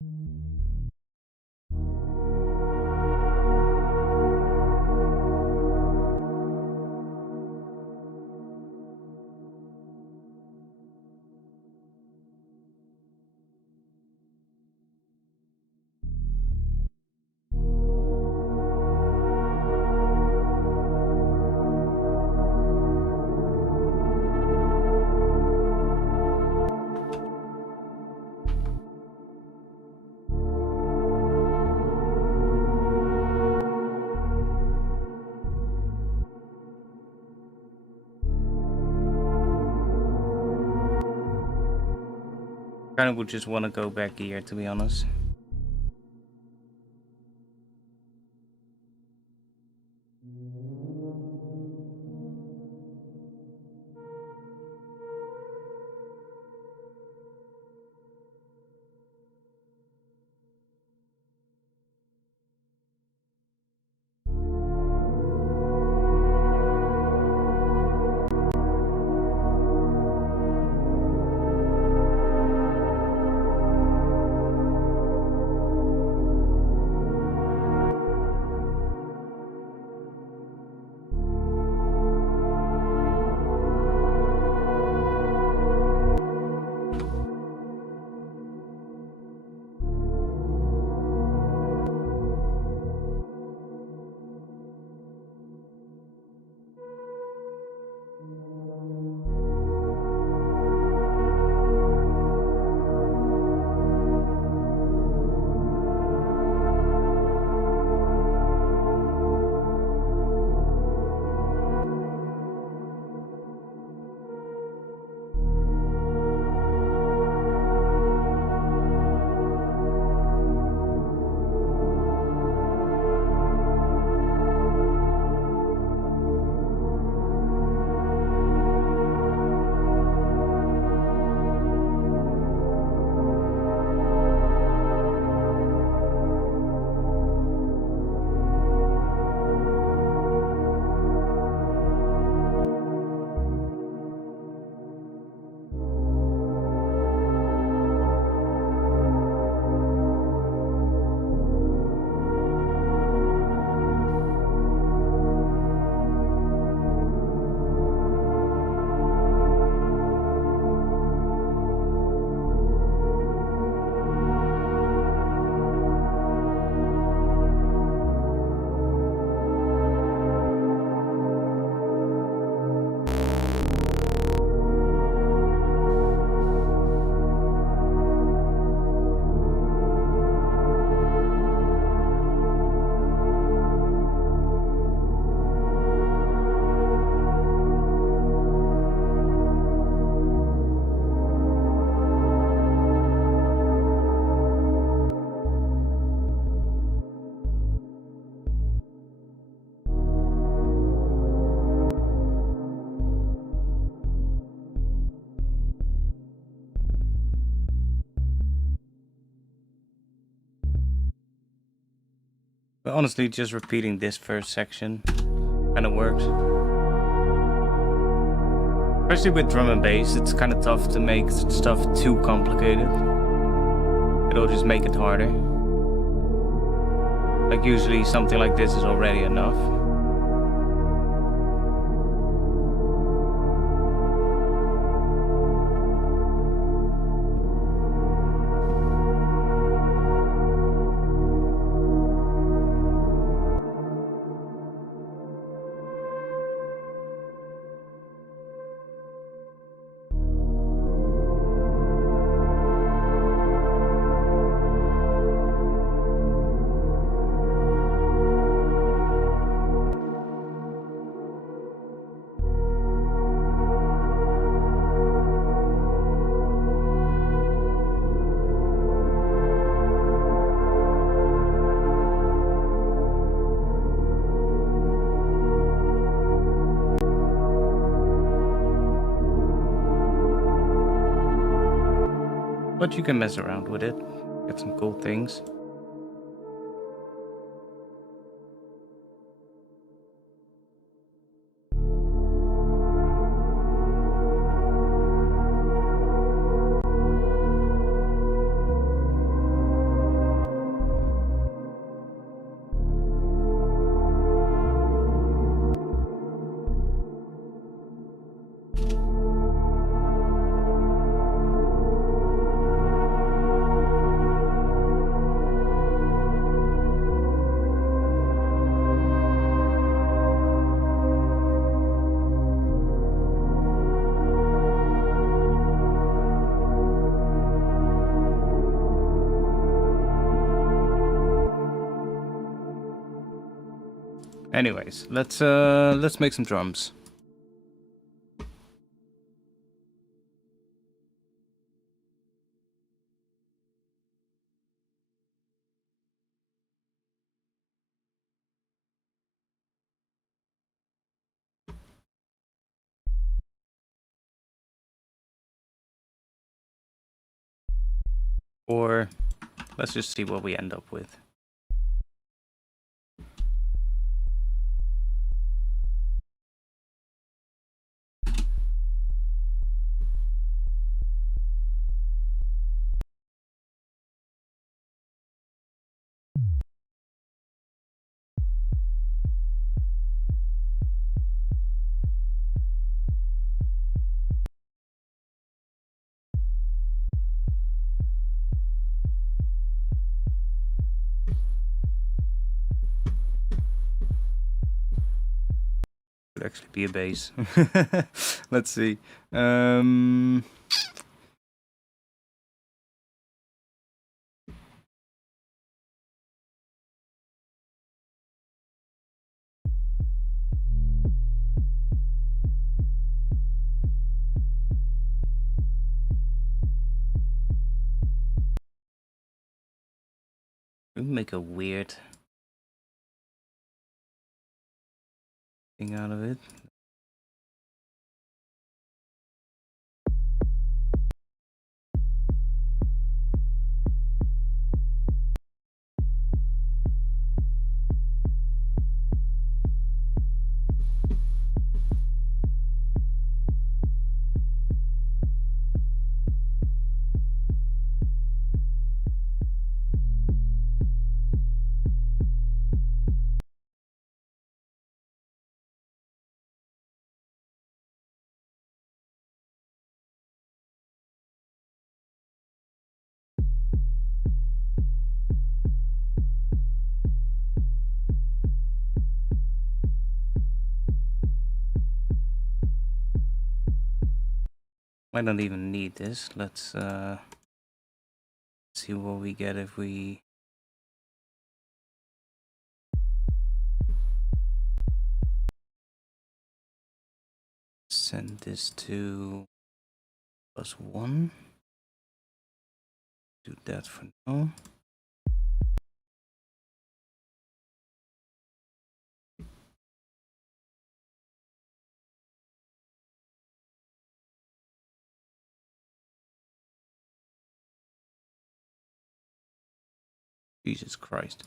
Kind of would just want to go back here, to be honest. But honestly, just repeating this first section kind of works. Especially with drum and bass, it's kind of tough to make stuff too complicated. It'll just make it harder. Like usually something like this is already enough. But you can mess around with it, get some cool things. Anyways, let's make some drums. Or let's just see what we end up with. Could actually be a bass. Let's see. We make a weird thing out of it. Might not even need this. Let's see what we get if we send this to +1. Do that for now. Jesus Christ.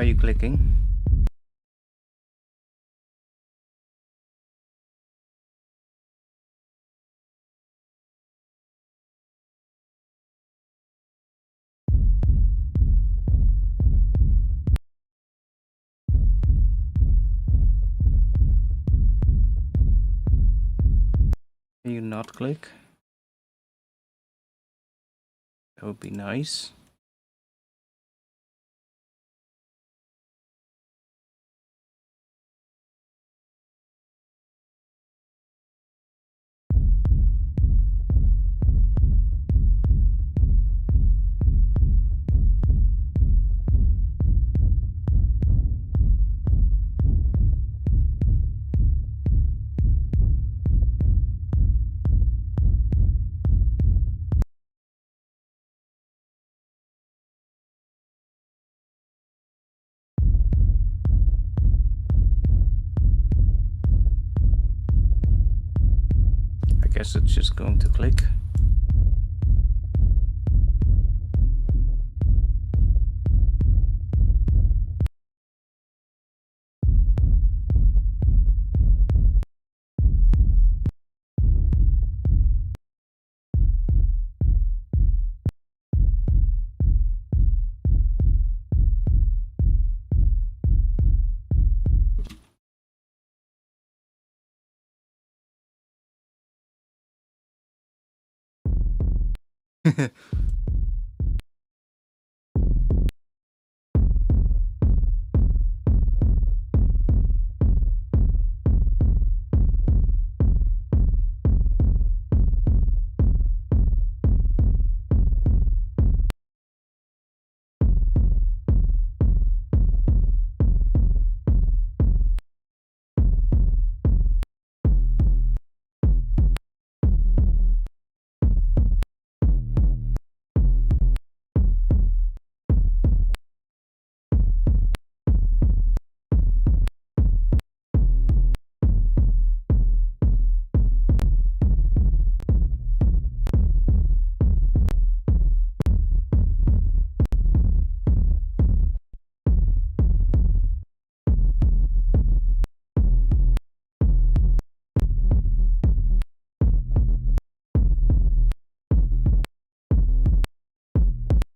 Why are you clicking? Can you not click? That would be nice. I guess it's just going to click.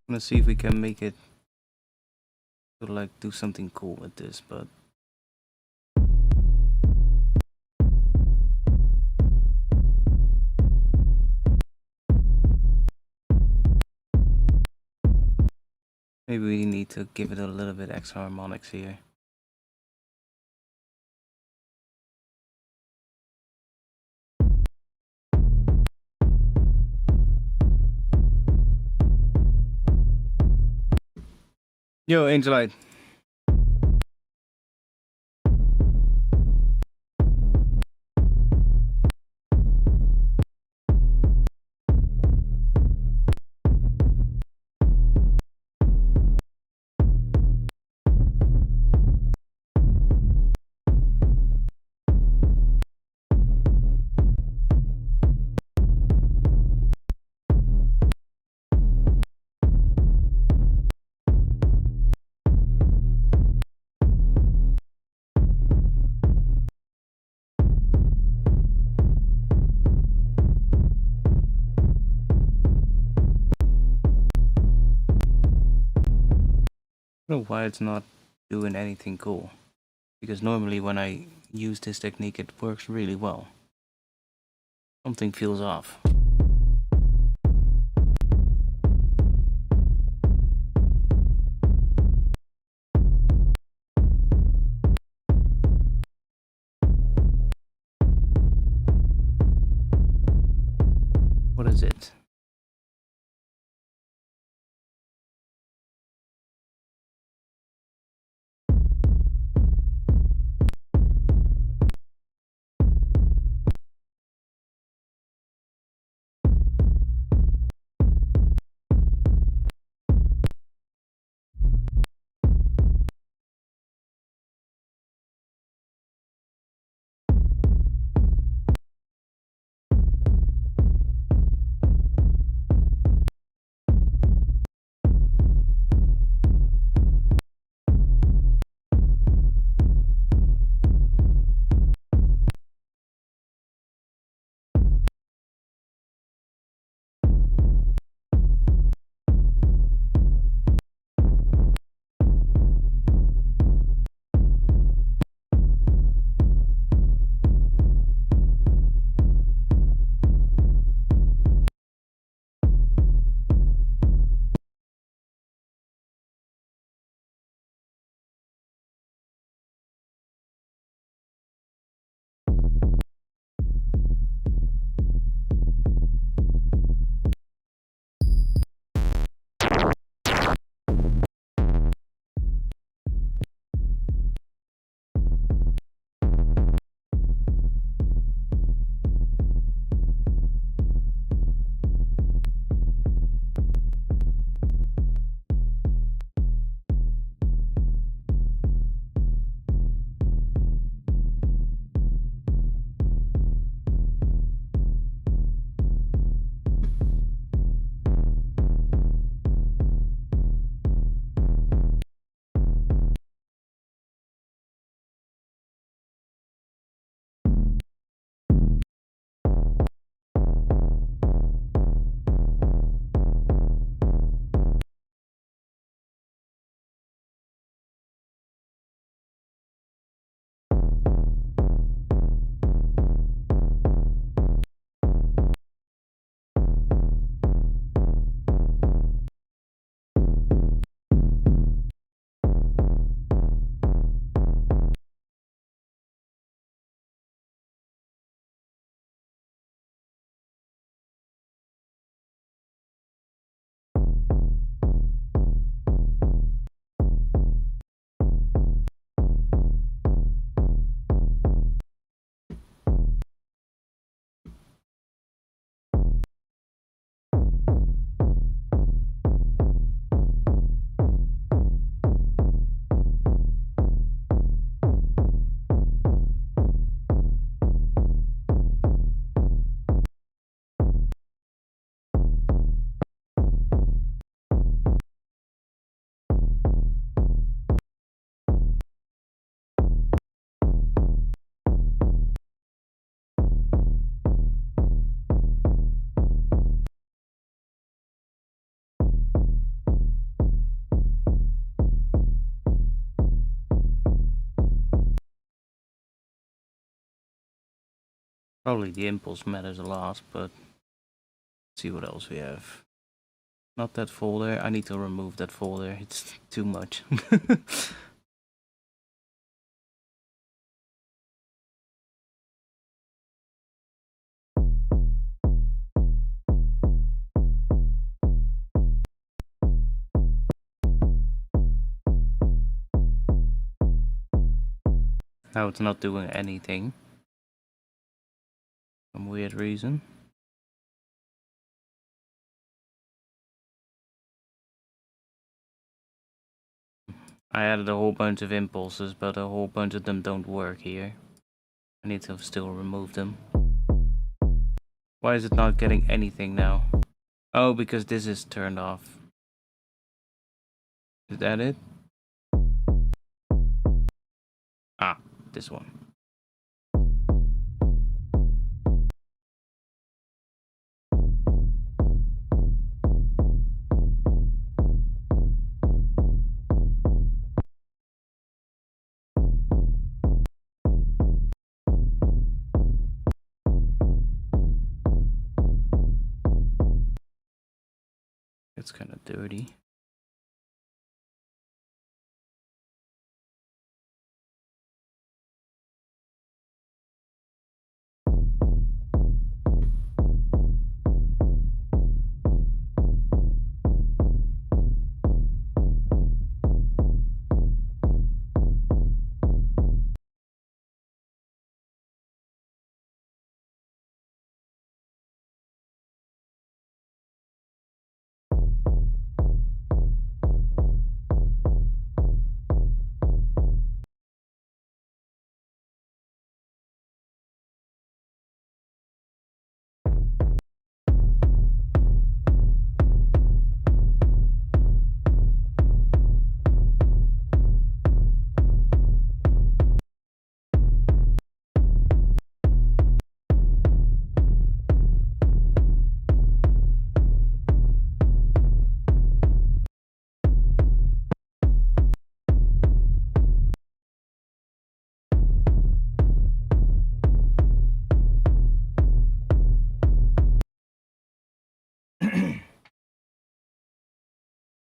Let's see if we can make it to like do something cool with this, but maybe we need to give it a little bit extra harmonics here. Yo, Angelite. I don't know why it's not doing anything cool. Because normally when I use this technique it works really well. Something feels off. What is it? Probably the impulse matters a lot, but let's see what else we have. Not that folder. I need to remove that folder. It's too much. Now it's not doing anything. Some weird reason. I added a whole bunch of impulses, but a whole bunch of them don't work here. I need to still remove them. Why is it not getting anything now? Oh, because this is turned off. Is that it? Ah, this one. It's kind of dirty.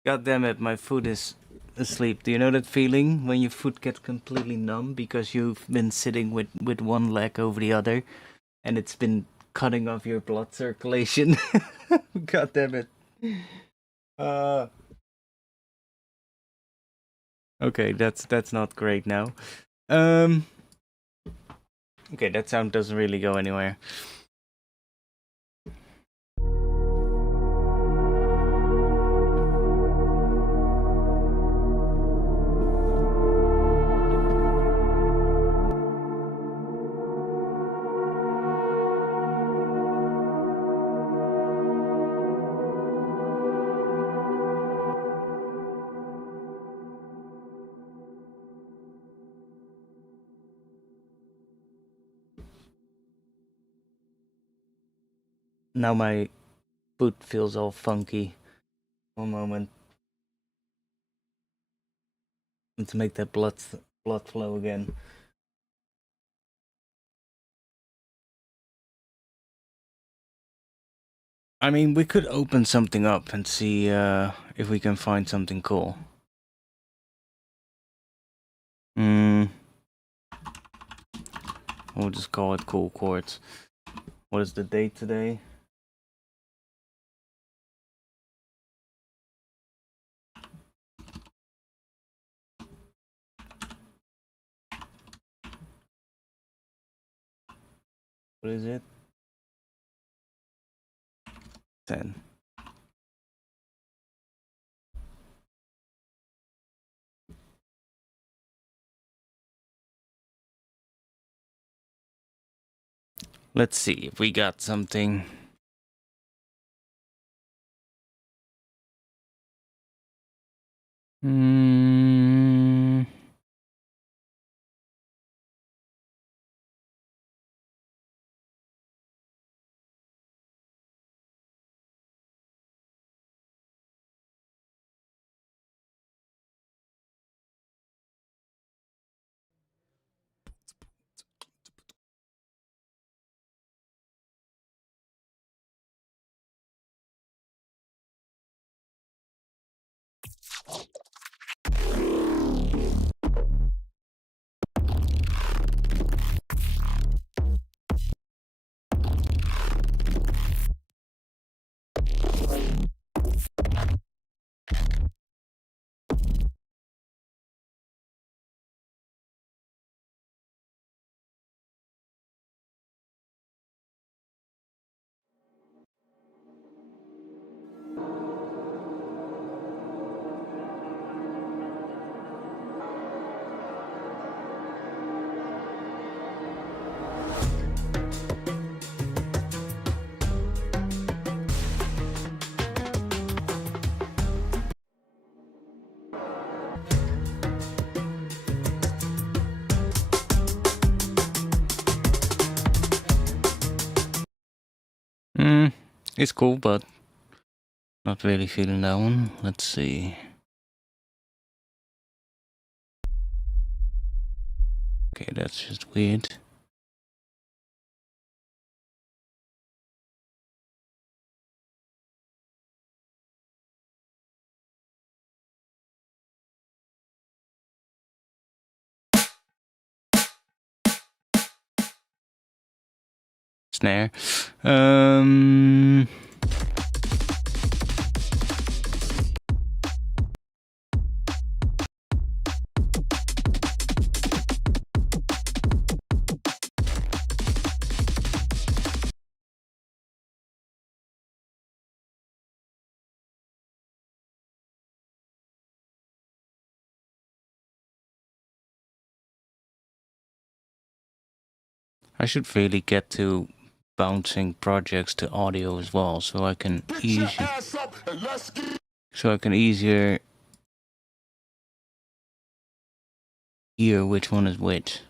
God damn it, my foot is asleep. Do you know that feeling when your foot gets completely numb because you've been sitting with one leg over the other and it's been cutting off your blood circulation? God damn it. Okay, that's not great now. Okay, that sound doesn't really go anywhere. Now my foot feels all funky. One moment. Let's make that blood flow again. I mean, we could open something up and see if we can find something cool. We'll just call it Cool Quartz. What is the date today? What is it? 10. Let's see if we got something. It's cool, but not really feeling that one. Let's see. Okay, that's just weird. Snare. I should really get to bouncing projects to audio as well, so I can easier hear which one is which.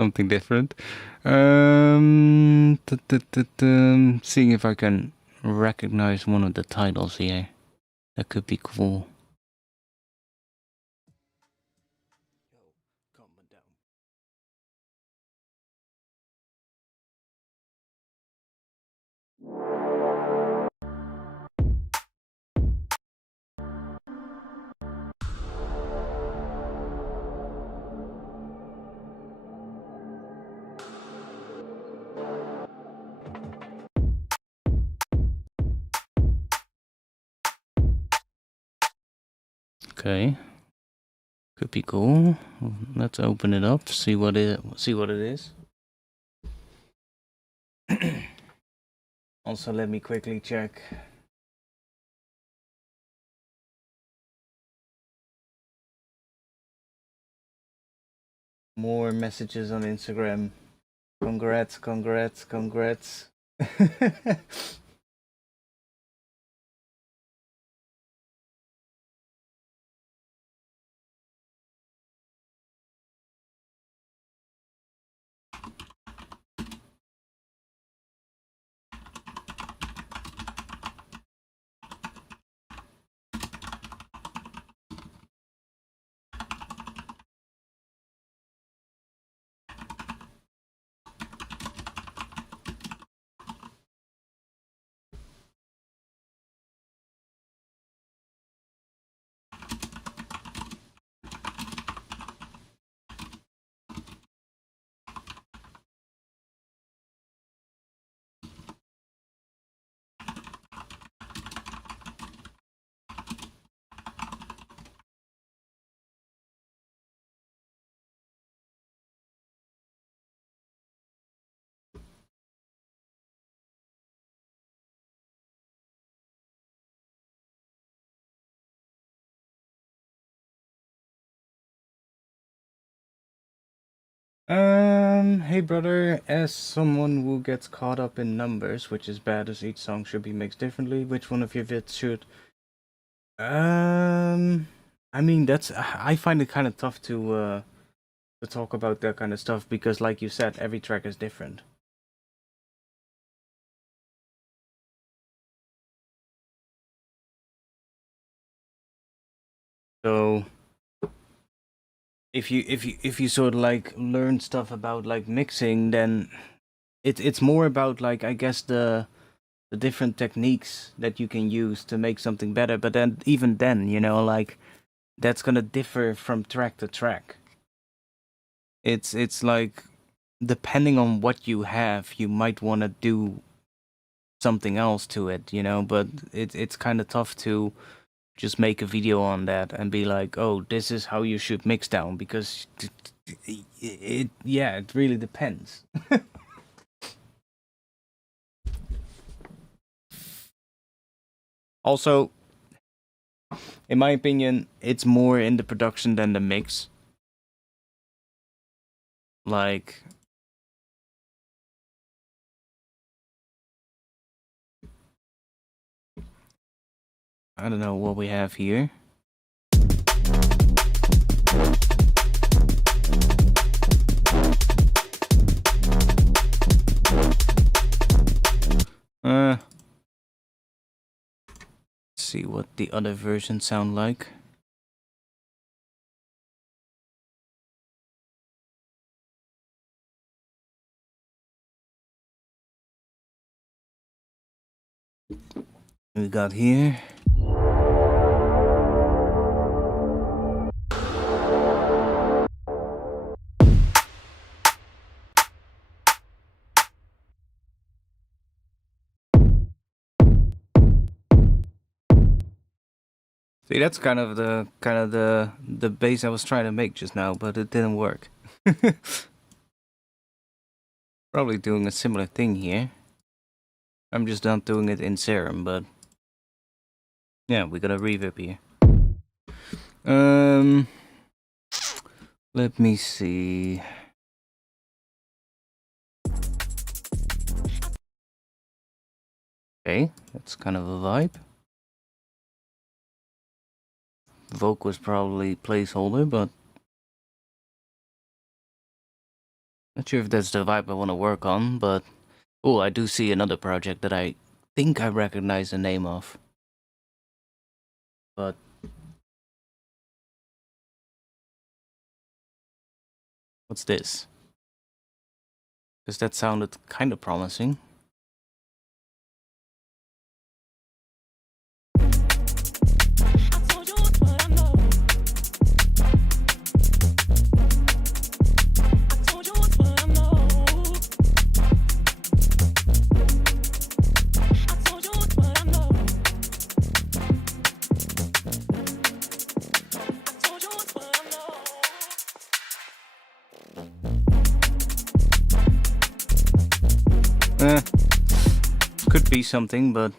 Something different. Seeing if I can recognize one of the titles here. That could be cool. Okay, could be cool. Let's open it up. See what it is. Also, let me quickly check. More messages on Instagram. Congrats. Hey brother, as someone who gets caught up in numbers, which is bad as each song should be mixed differently, which one of your vids should? I mean, I find it kind of tough to talk about that kind of stuff because, like you said, every track is different. So if you sort of like learn stuff about like mixing, then it's more about like, I guess, the different techniques that you can use to make something better. But then even then, you know, like that's gonna differ from track to track. It's like, depending on what you have, you might want to do something else to it, you know. But it's kind of tough to just make a video on that and be like, oh, this is how you should mix down, because it really depends. Also, in my opinion, it's more in the production than the mix. Like, I don't know what we have here. Let's see what the other versions sound like. We got here. See, that's kind of the bass I was trying to make just now, but it didn't work. Probably doing a similar thing here. I'm just not doing it in Serum, but yeah, we got a reverb here. Let me see. Okay, that's kind of a vibe. Vocal is probably placeholder, but not sure if that's the vibe I want to work on. But oh, I do see another project that I think I recognize the name of, but what's this? Because that sounded kind of promising. Could be something, but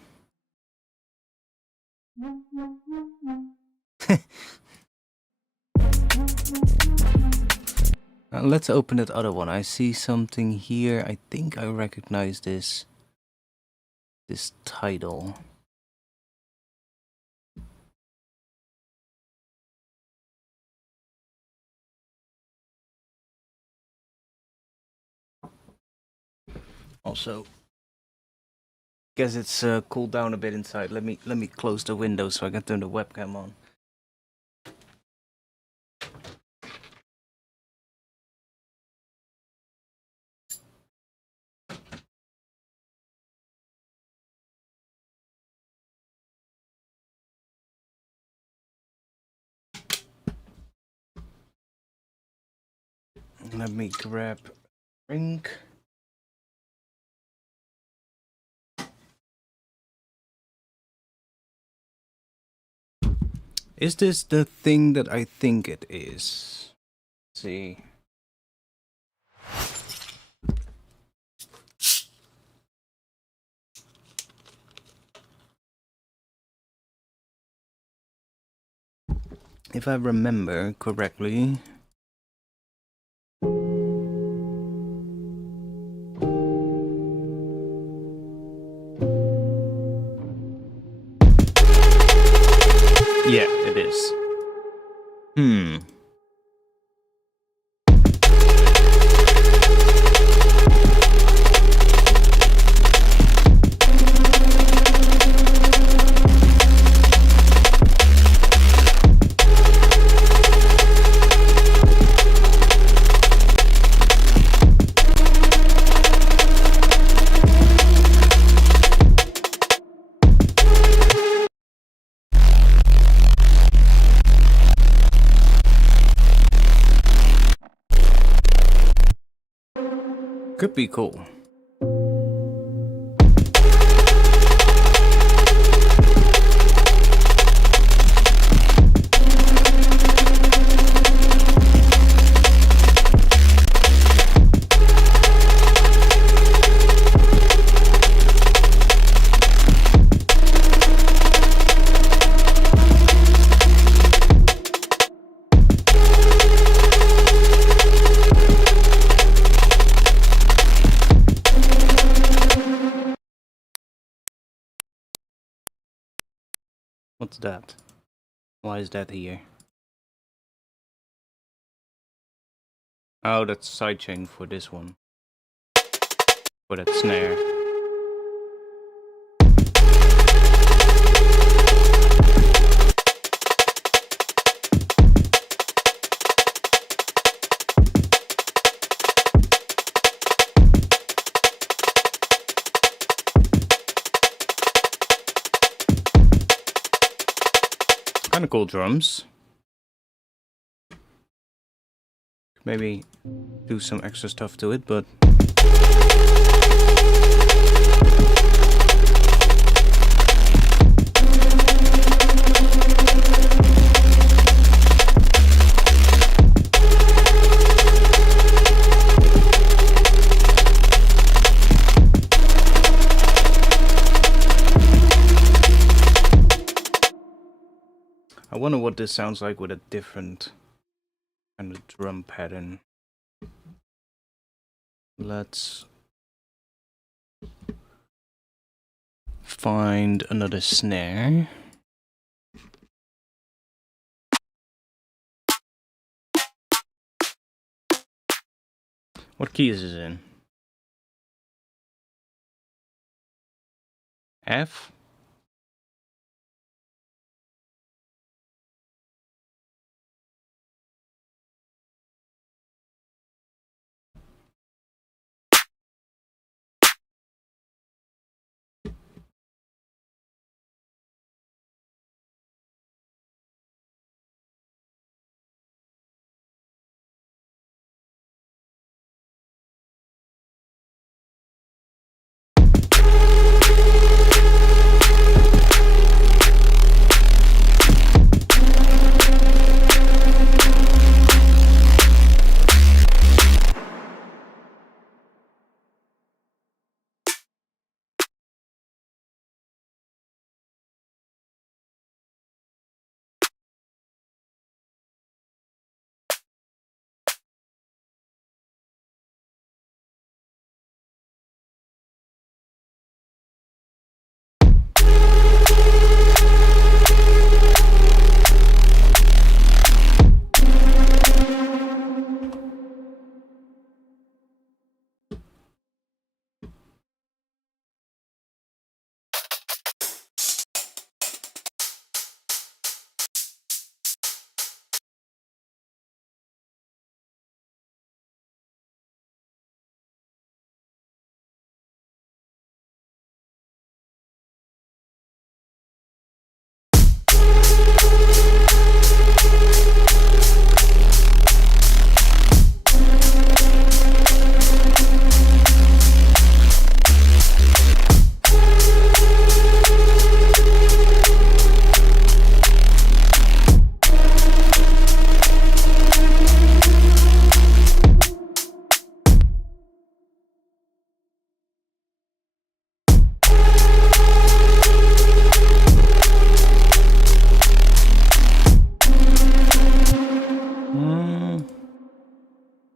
let's open that other one. I see something here. I think I recognize this title. Also, guess it's cooled down a bit inside. Let me close the window so I can turn the webcam on. Let me grab a drink. Is this the thing that I think it is? Let's see. If I remember correctly. Yeah, it is. Could be cool. What's that? Why is that here? Oh, that's sidechain for this one. For that snare. Kinda cool drums. Maybe do some extra stuff to it, but I wonder what this sounds like with a different kind of drum pattern. Let's find another snare. What key is this in? F?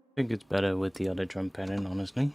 I think it's better with the other drum pattern, honestly.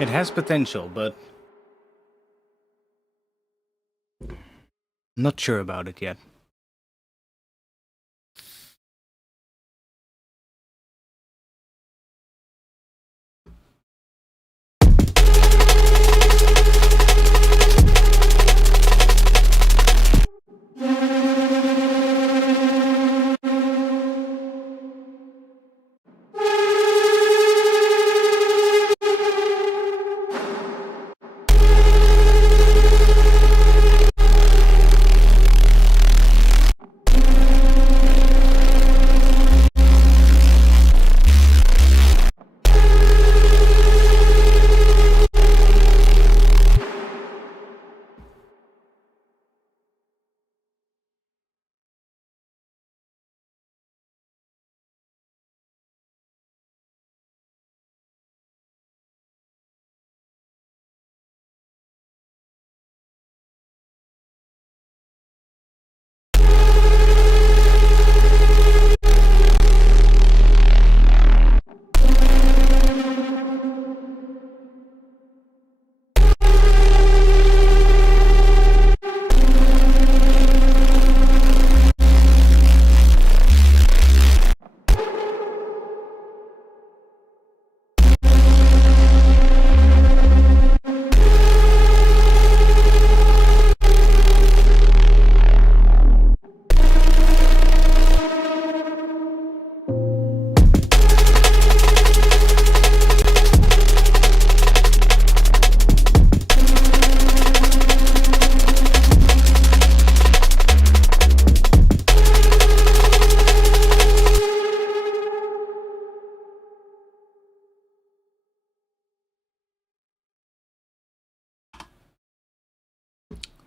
It has potential, but not sure about it yet.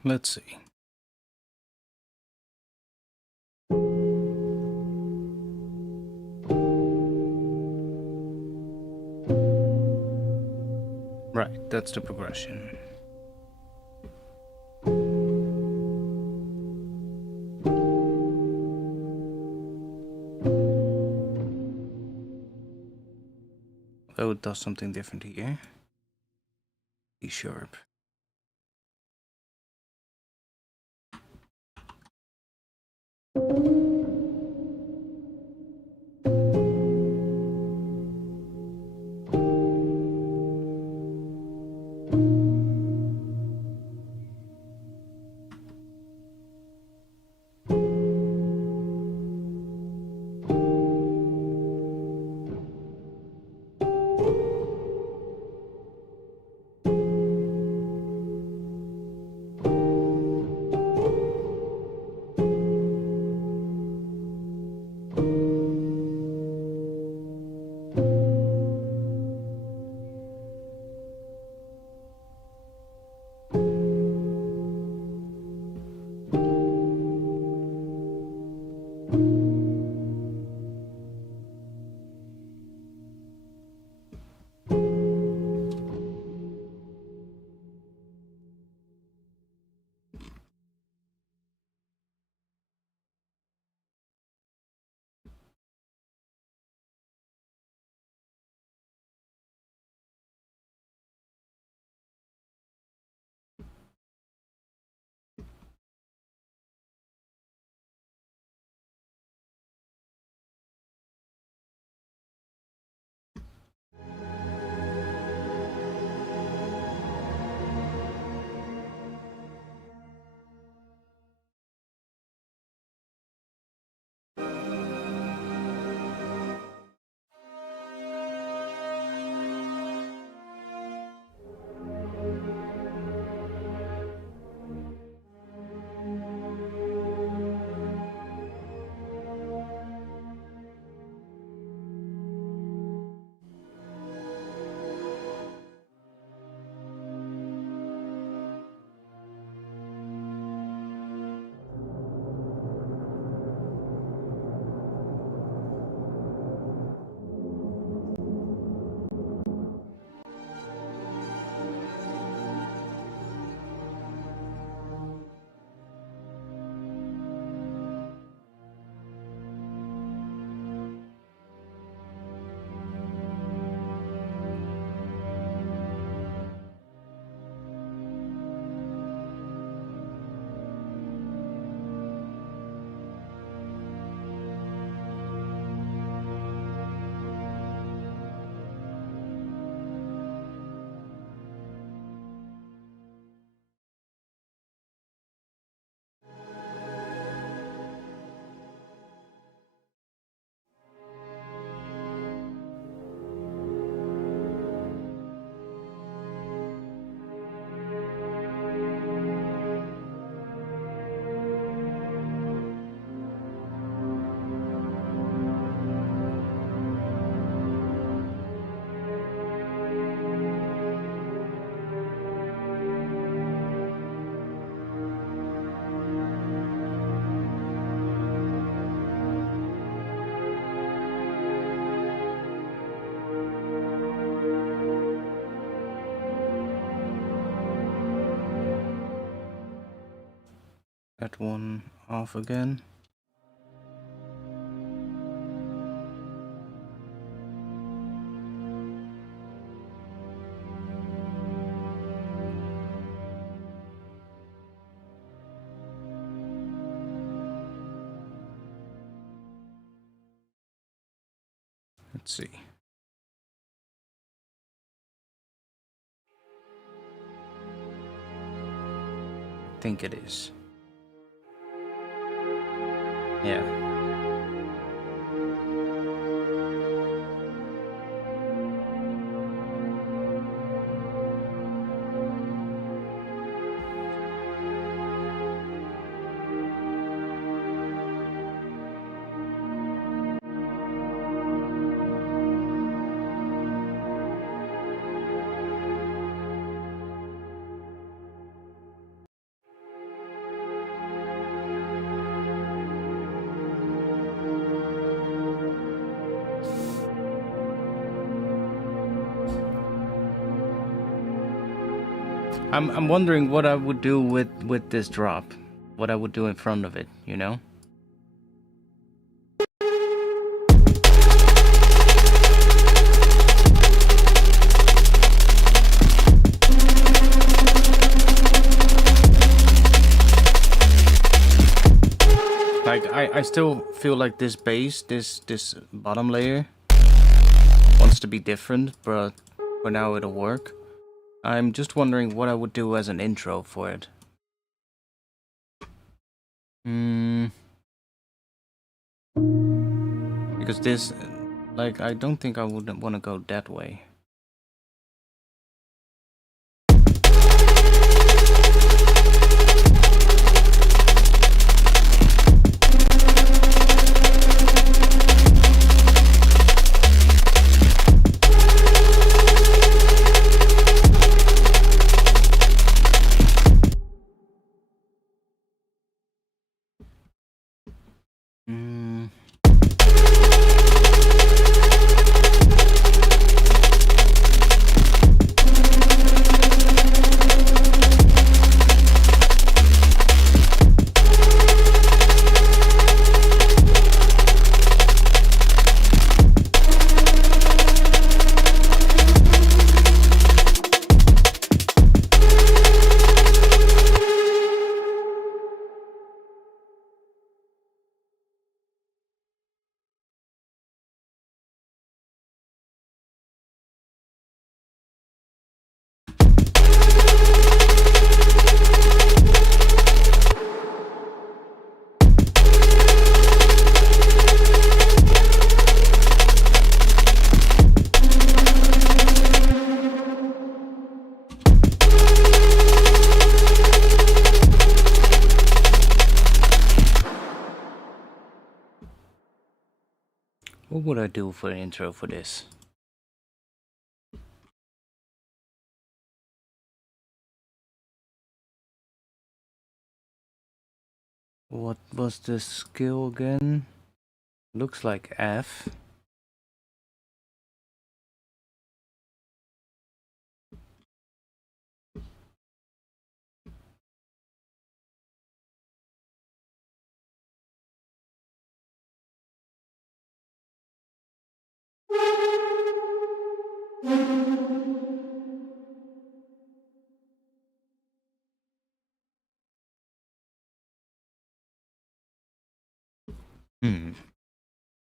Let's see. Right, that's the progression. Oh, it does something different here. C sharp. that one off again. Let's see. I think it is. Yeah. I'm wondering what I would do with this drop. What I would do in front of it, you know? Like I still feel like this bass, this bottom layer wants to be different, but for now it'll work. I'm just wondering what I would do as an intro for it. Because this, like, I don't think I would want to go that way. What would I do for an intro for this? What was the skill again? Looks like F.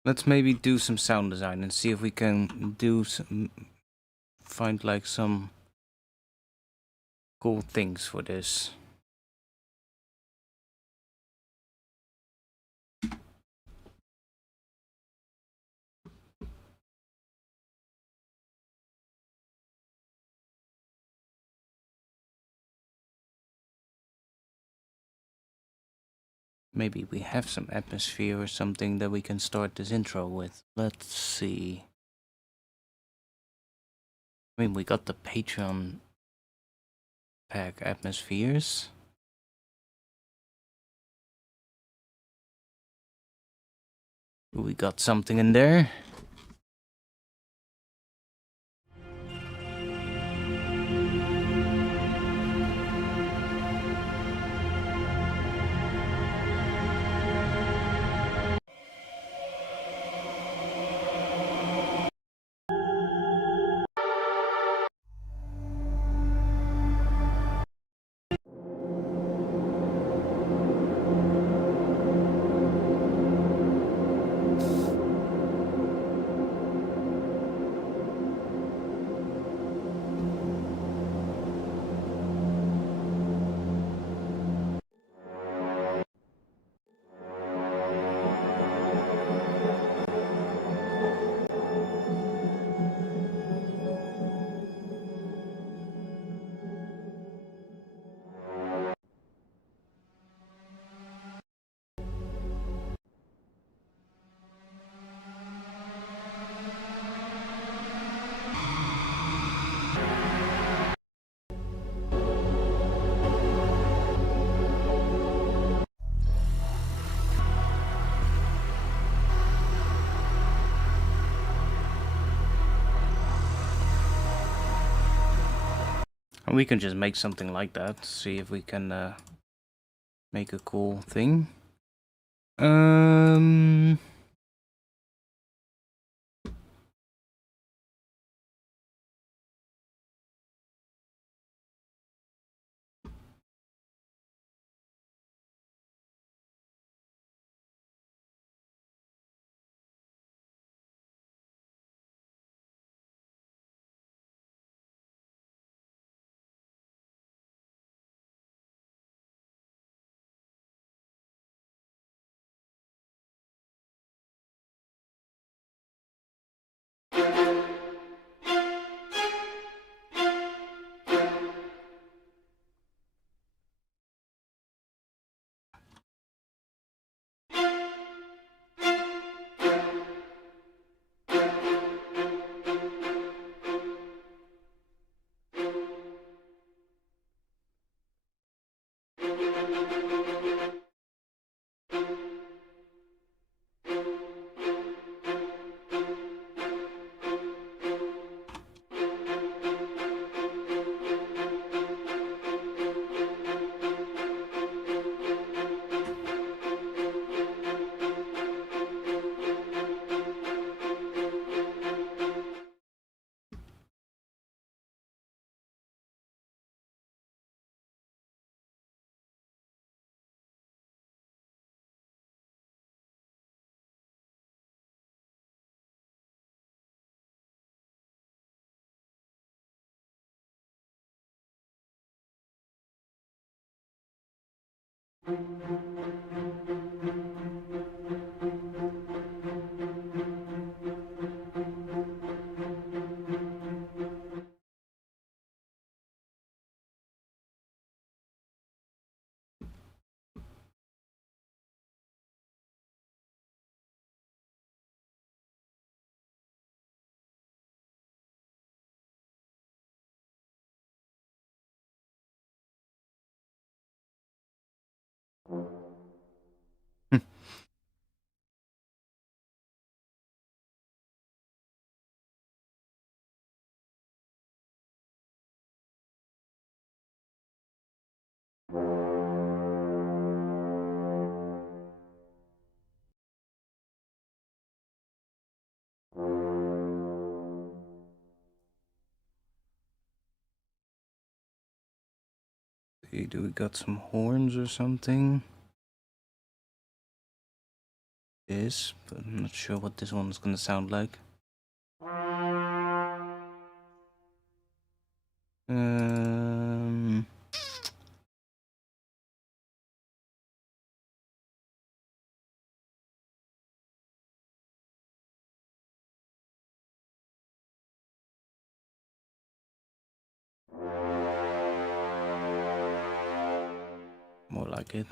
Let's maybe do some sound design and see if we can do some, find like some cool things for this. Maybe we have some atmosphere or something that we can start this intro with. Let's see. I mean, we got the Patreon pack atmospheres. We got something in there. And we can just make something like that. See if we can make a cool thing. Do we got some horns or something? This, but I'm not sure what this one's gonna sound like. More like it.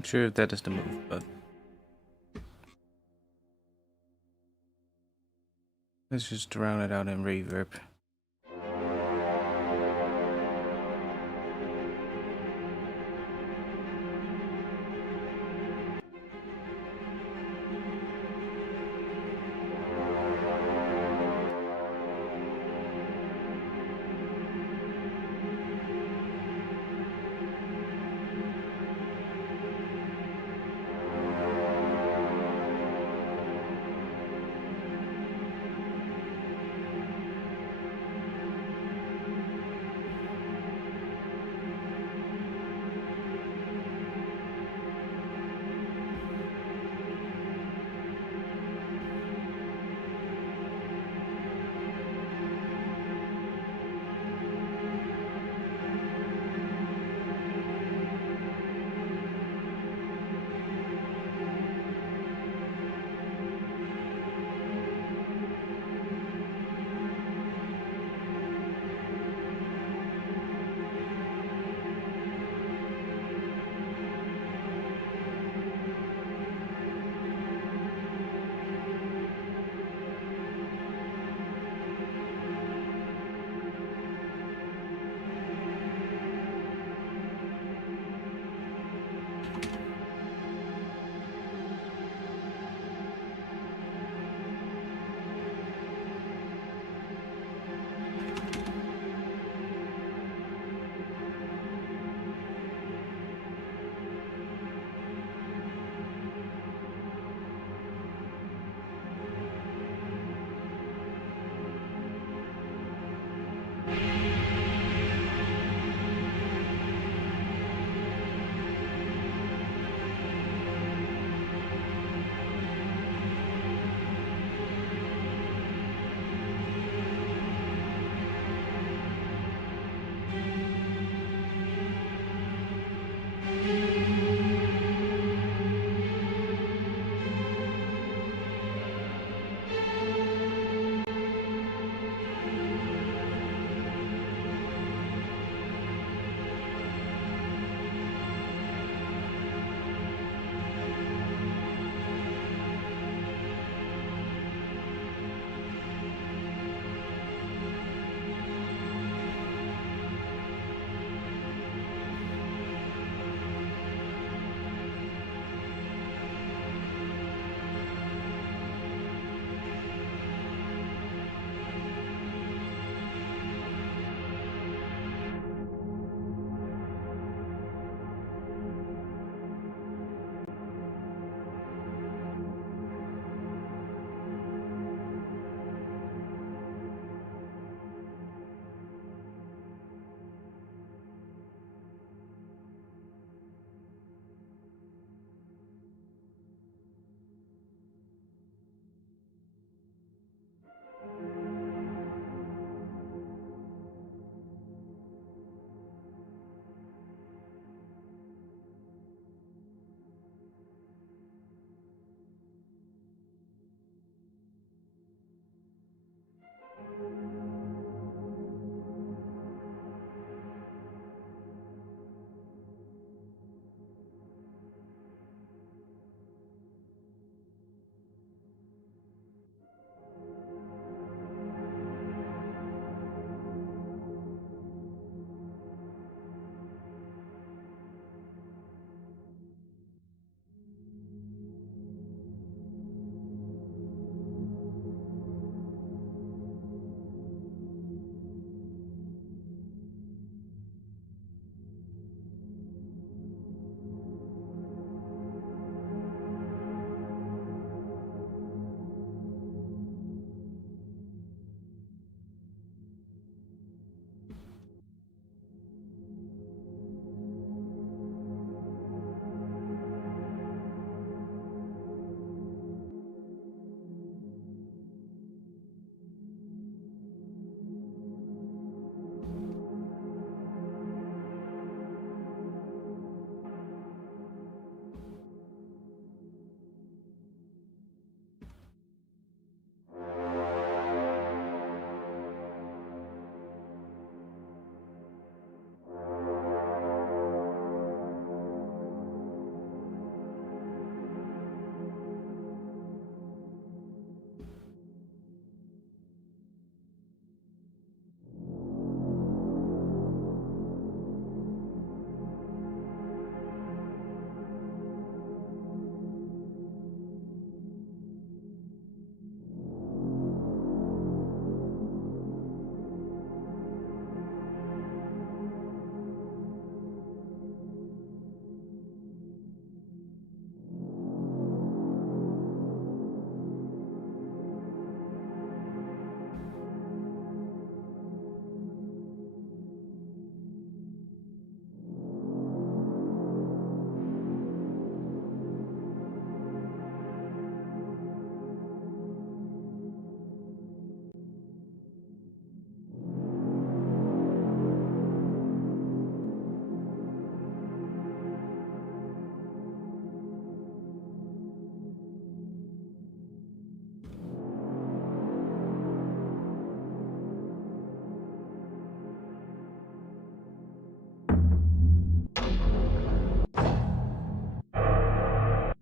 I'm sure if that is the move, but let's just drown it out in reverb.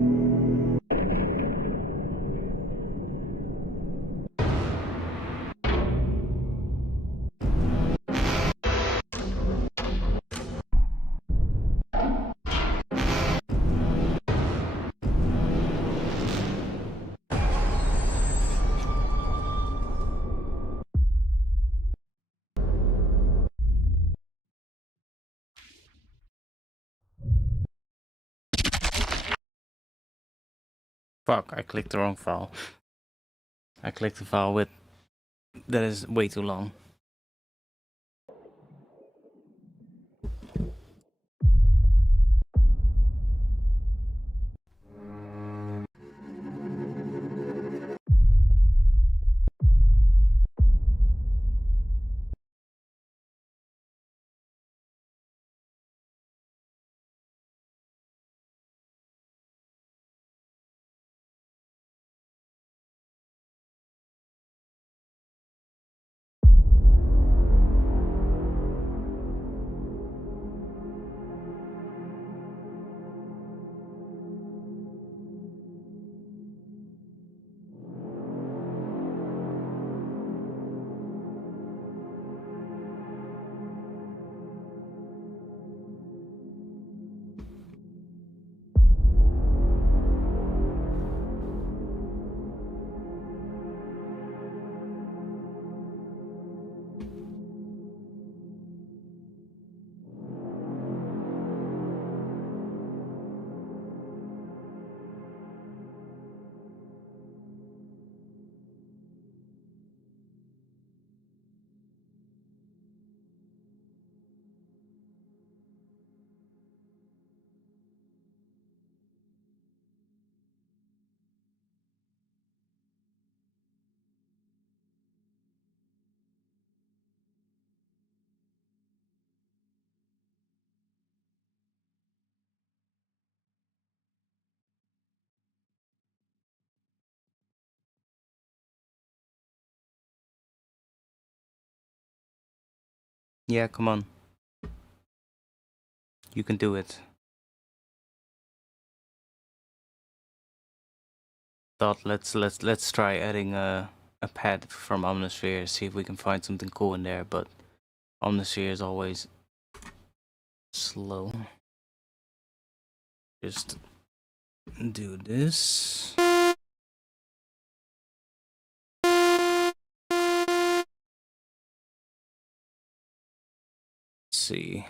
Fuck, I clicked the wrong file. I clicked the file with... That is way too long. Yeah, come on. You can do it. Thought let's try adding a pad from Omnisphere, see if we can find something cool in there, but Omnisphere is always slow. Just do this. Let's see.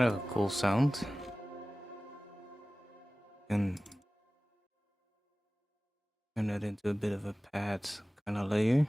Kind of a cool sound. And turn that into a bit of a pad kind of layer.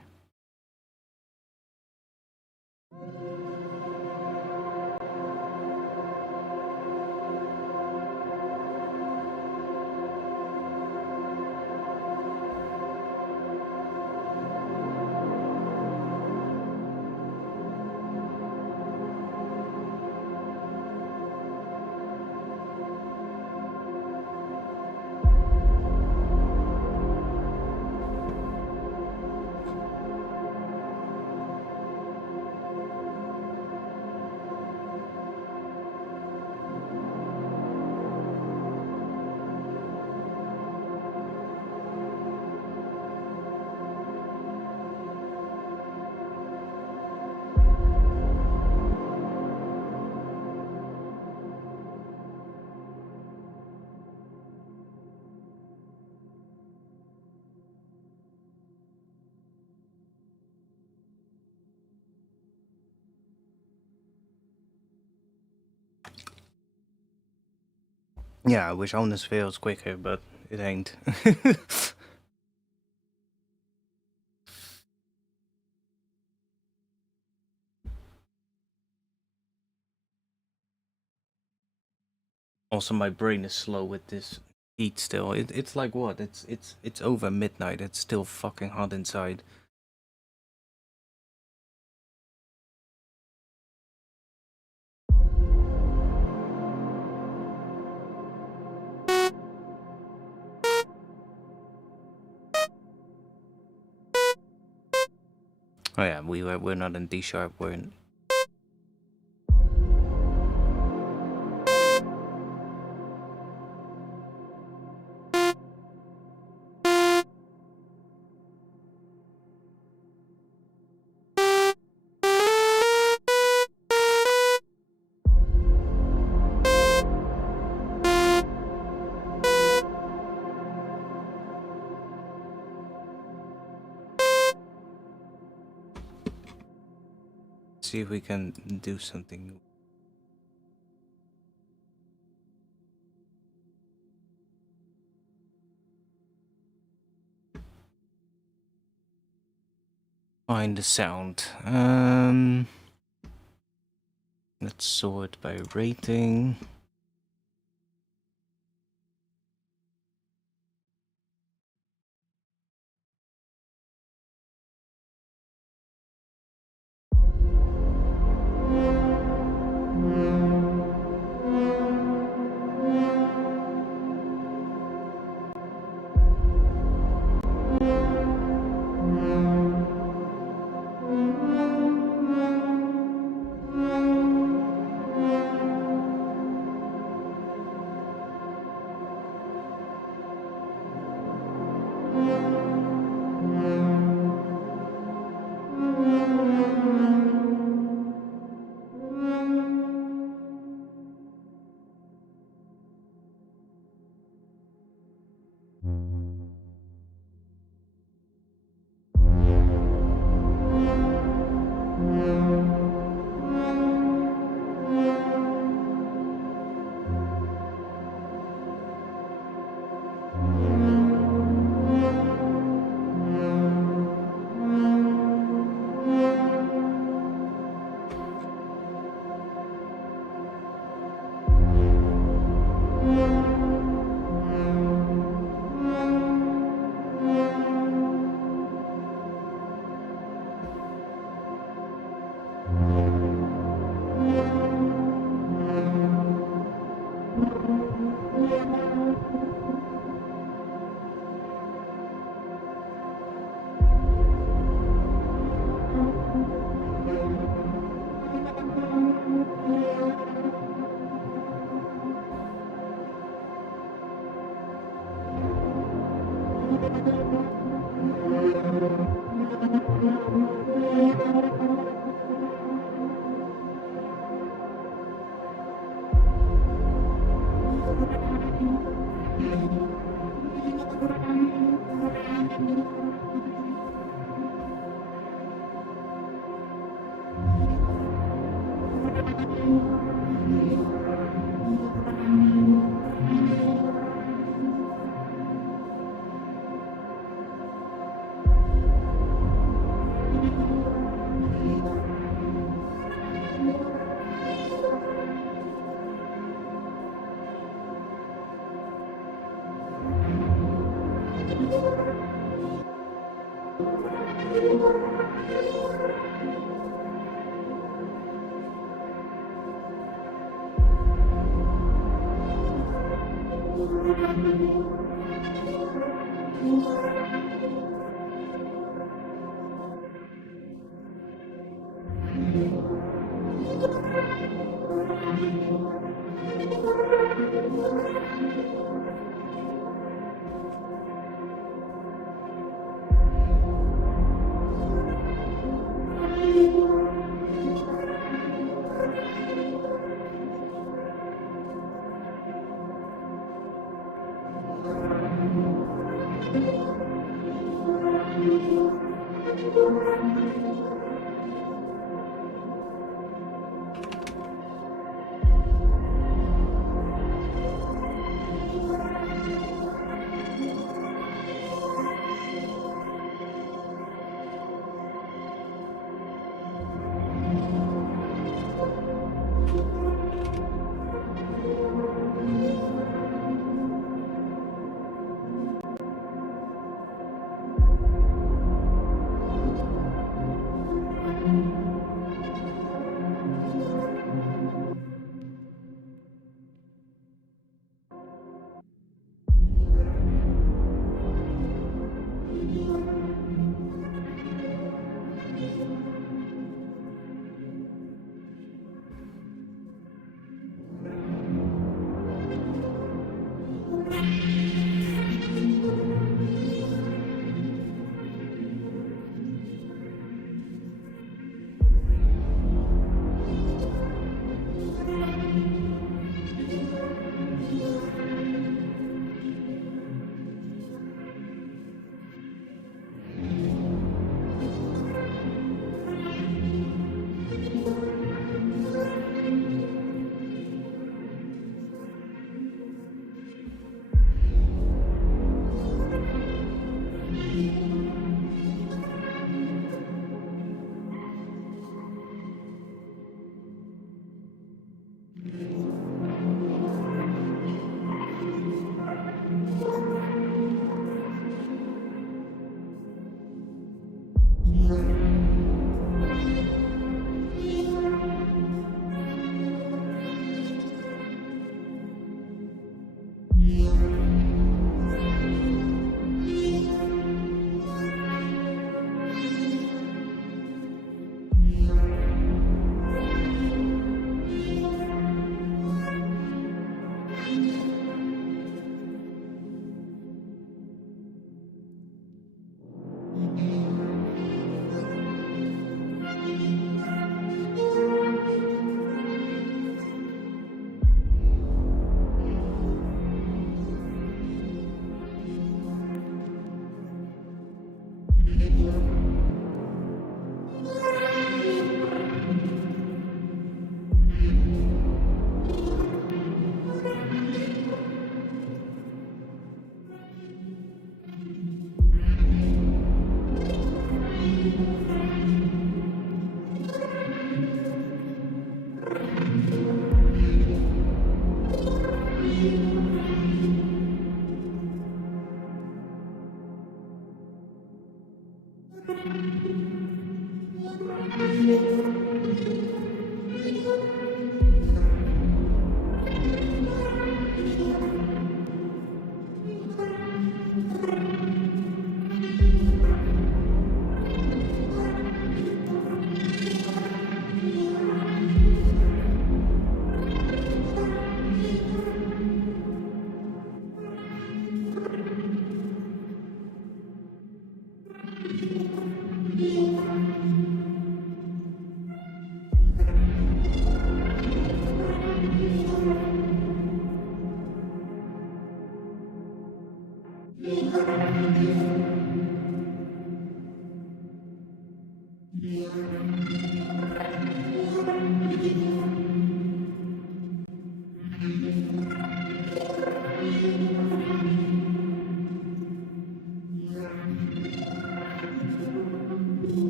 Yeah, I wish on this video was quicker, but it ain't. Also, my brain is slow with this heat still. It's like what? It's over midnight. It's still fucking hot inside. Oh yeah, we're not in D sharp. We're in. See if we can do something. Find the sound. Let's sort by rating.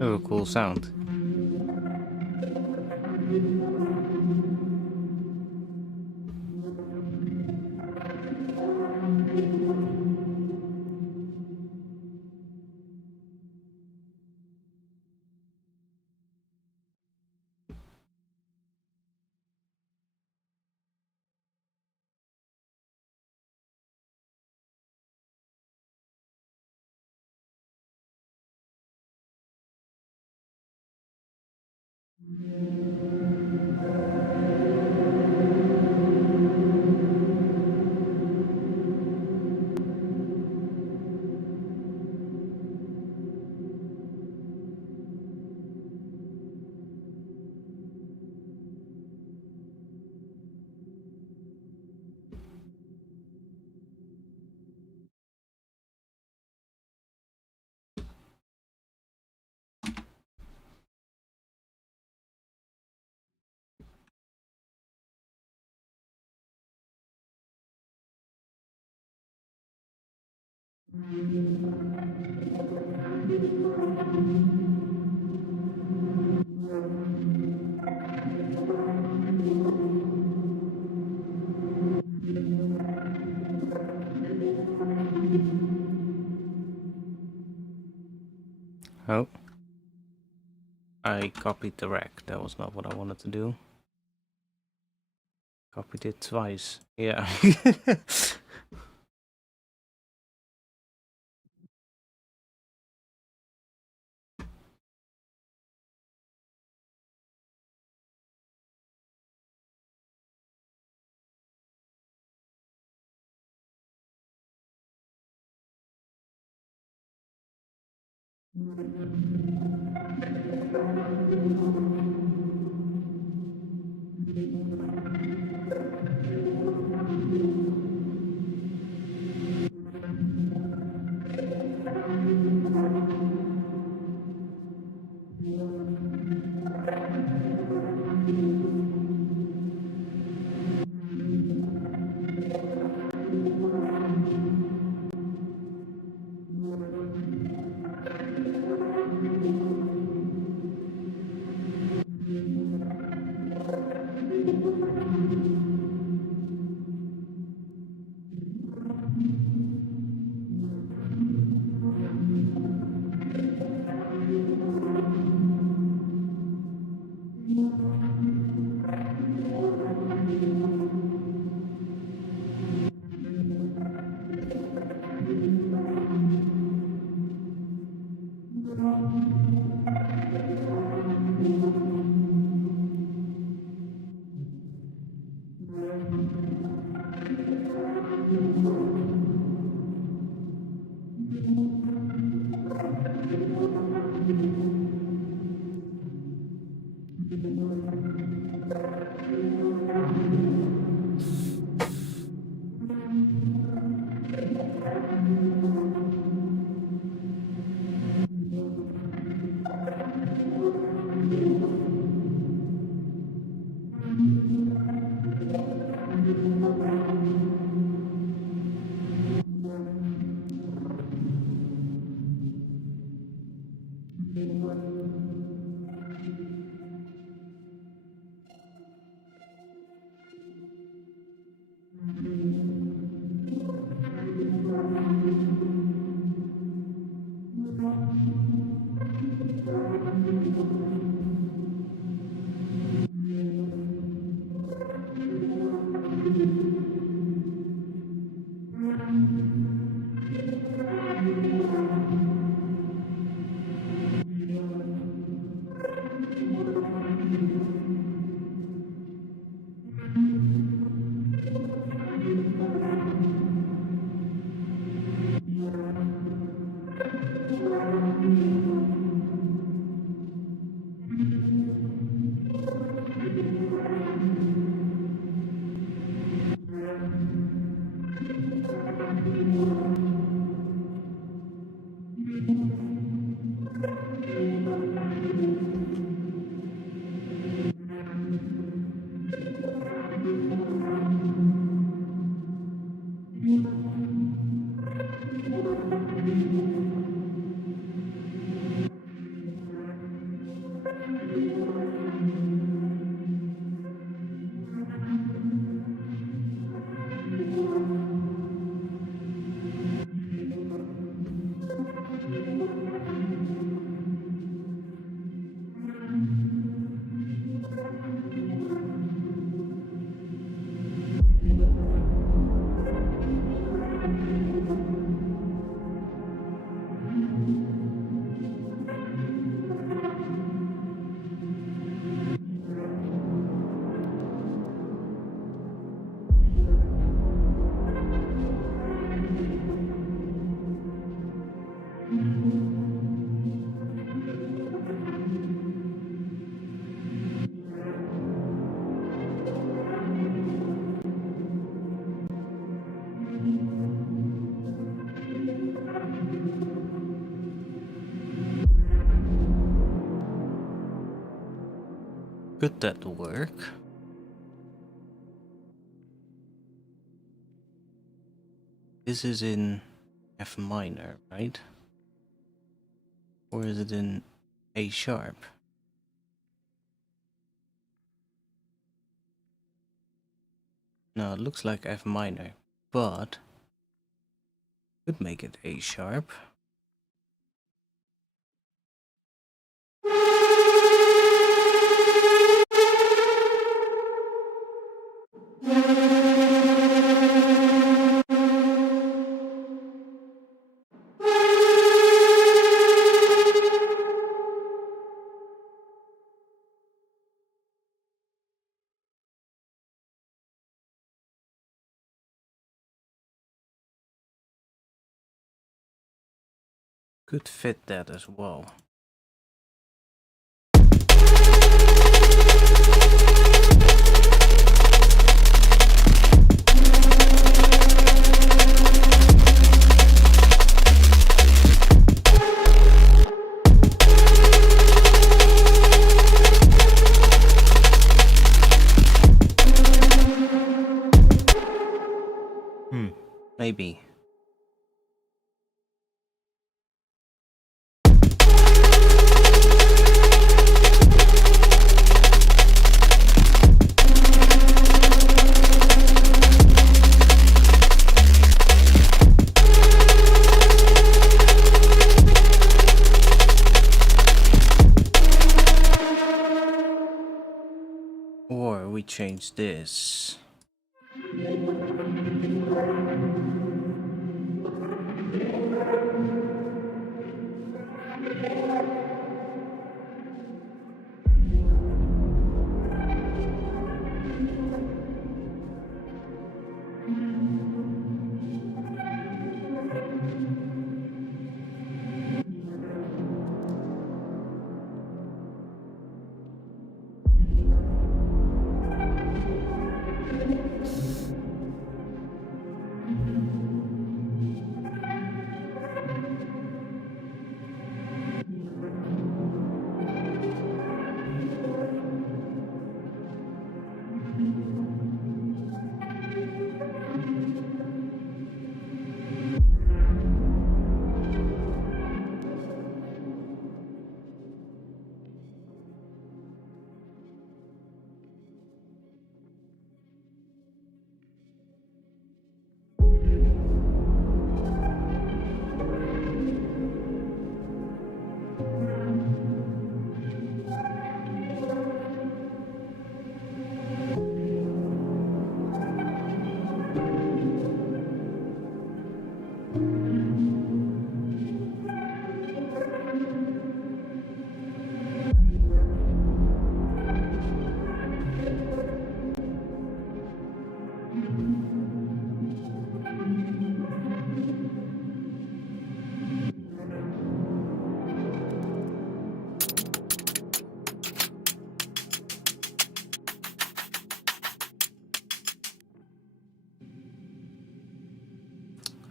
Oh, cool sound. Oh. I copied the rack. That was not what I wanted to do. Copied it twice. Yeah. Could that work? This is in F minor, right? Or is it in A sharp? No, it looks like F minor, but could make it A sharp. Could fit that as well. Maybe. Or we change this.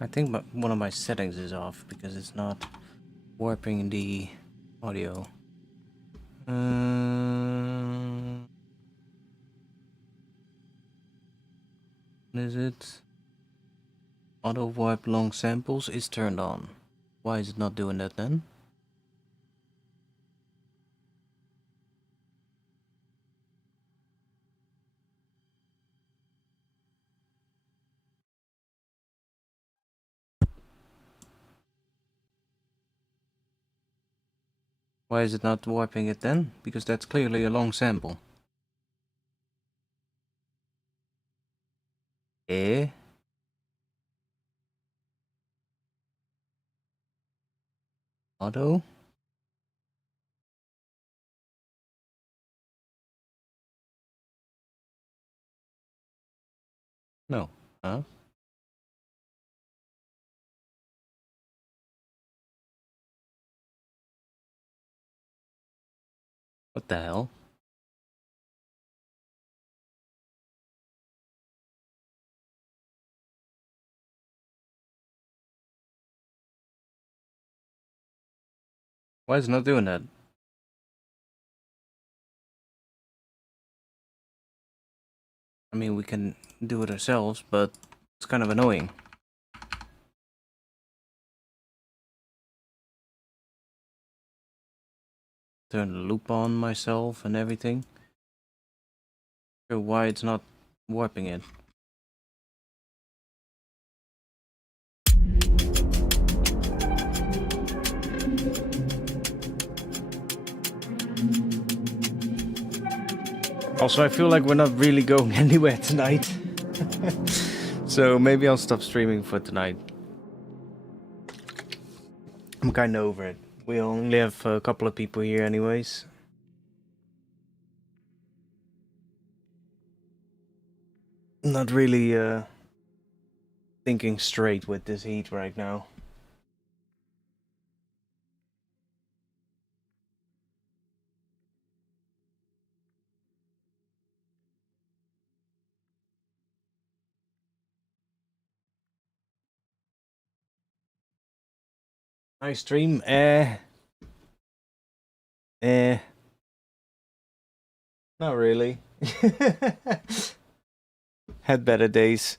I think one of my settings is off because it's not warping the audio. Is it? Auto warp long samples is turned on. Why is it not doing that then? Why is it not warping it then? Because that's clearly a long sample. Eh? Auto? No. Huh? What the hell? Why is it not doing that? I mean, we can do it ourselves, but it's kind of annoying. Turn the loop on myself and everything. So why it's not warping it? Also, I feel like we're not really going anywhere tonight. So maybe I'll stop streaming for tonight. I'm kinda over it. We only have a couple of people here anyways. Not really thinking straight with this heat right now. Nice stream. Not really. Had better days.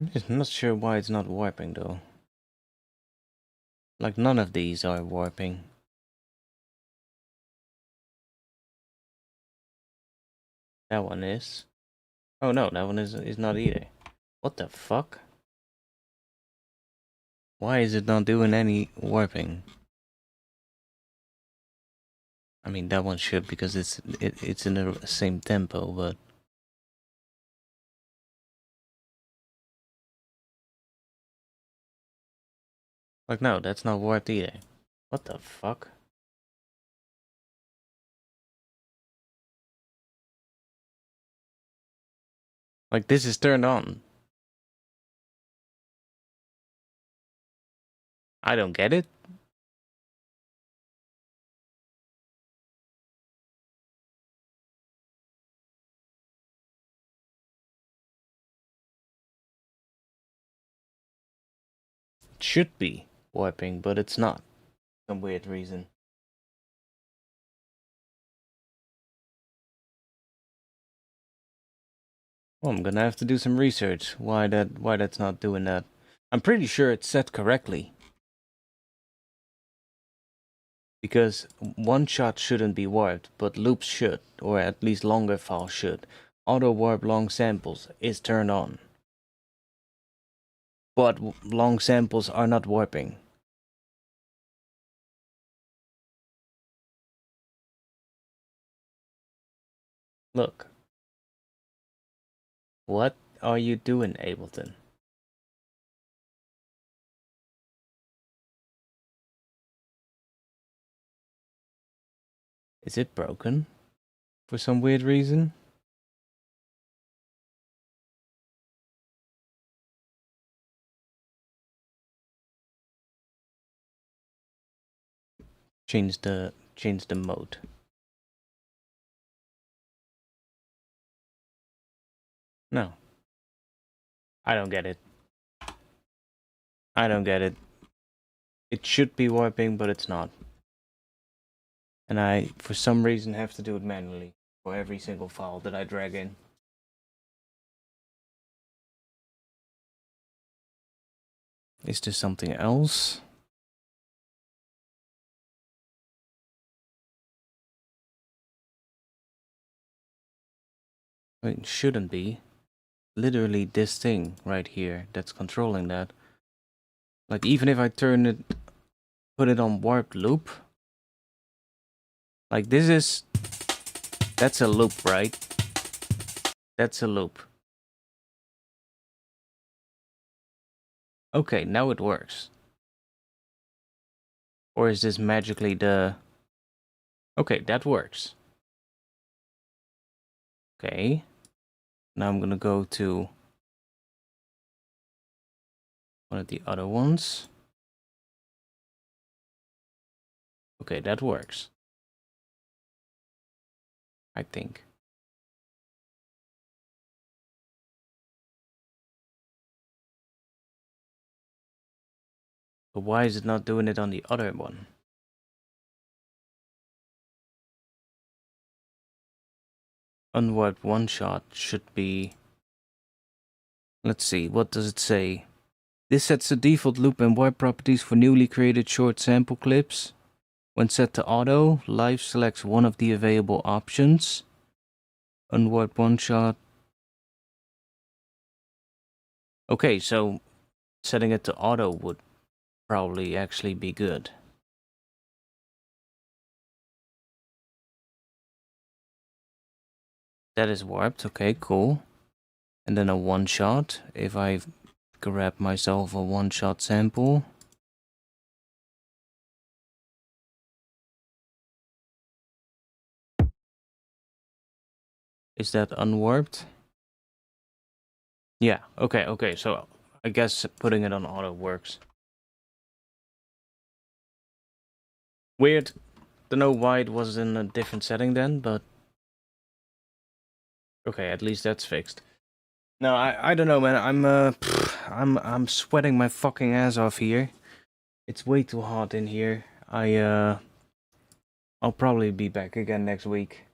I'm just not sure why it's not warping though. Like none of these are warping. That one is. Oh no, that one is not either. What the fuck? Why is it not doing any warping? I mean that one should because it's in the same tempo, but like no, that's not warped either. What the fuck? Like this is turned on. I don't get it. It should be warping, but it's not. For some weird reason. Well, I'm gonna have to do some research why that's not doing that. I'm pretty sure it's set correctly. Because one shot shouldn't be warped, but loops should, or at least longer files should. Auto warp long samples is turned on. But long samples are not warping. Look. What are you doing, Ableton? Is it broken? For some weird reason? Change the mode. No. I don't get it. I don't get it. It should be warping, but it's not. And I, for some reason, have to do it manually for every single file that I drag in. Is there something else? It shouldn't be. Literally this thing right here that's controlling that. Like even if I turn it, put it on warped loop. Like this is, that's a loop, right? That's a loop. Okay, now it works. Or is this magically the... Okay, that works. Okay. Now I'm gonna go to one of the other ones. Okay, that works. I think. But why is it not doing it on the other one? unwiped one shot should be... Let's see, what does it say? This sets the default loop and wipe properties for newly created short sample clips. When set to auto, Live selects one of the available options. Unwiped one shot. Okay, so setting it to auto would probably actually be good. That is warped, okay, cool. And then a one shot, if I grab myself a one shot sample. Is that unwarped? Yeah, okay, so I guess putting it on auto works. Weird. Don't know why it was in a different setting then, but okay, at least that's fixed. No, I don't know, man. I'm sweating my fucking ass off here. It's way too hot in here. I'll probably be back again next week.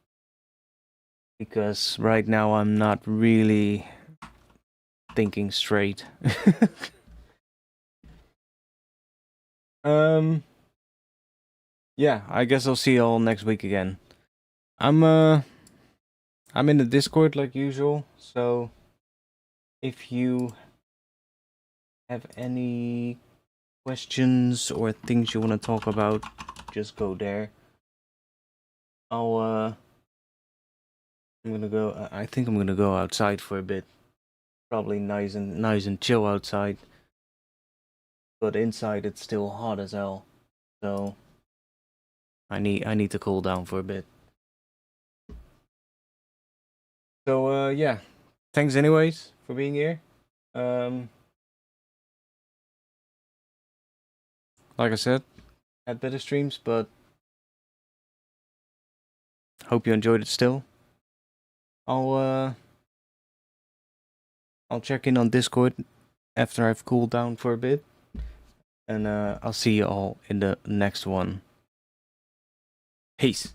Because right now I'm not really thinking straight. Yeah, I guess I'll see you all next week again. I'm in the Discord like usual, so if you have any questions or things you want to talk about, just go there. I'm gonna go. I think I'm gonna go outside for a bit. Probably nice and chill outside. But inside it's still hot as hell. So I need to cool down for a bit. So yeah. Thanks anyways for being here. Like I said, had better streams, but hope you enjoyed it still. I'll check in on Discord after I've cooled down for a bit. And I'll see you all in the next one. Peace.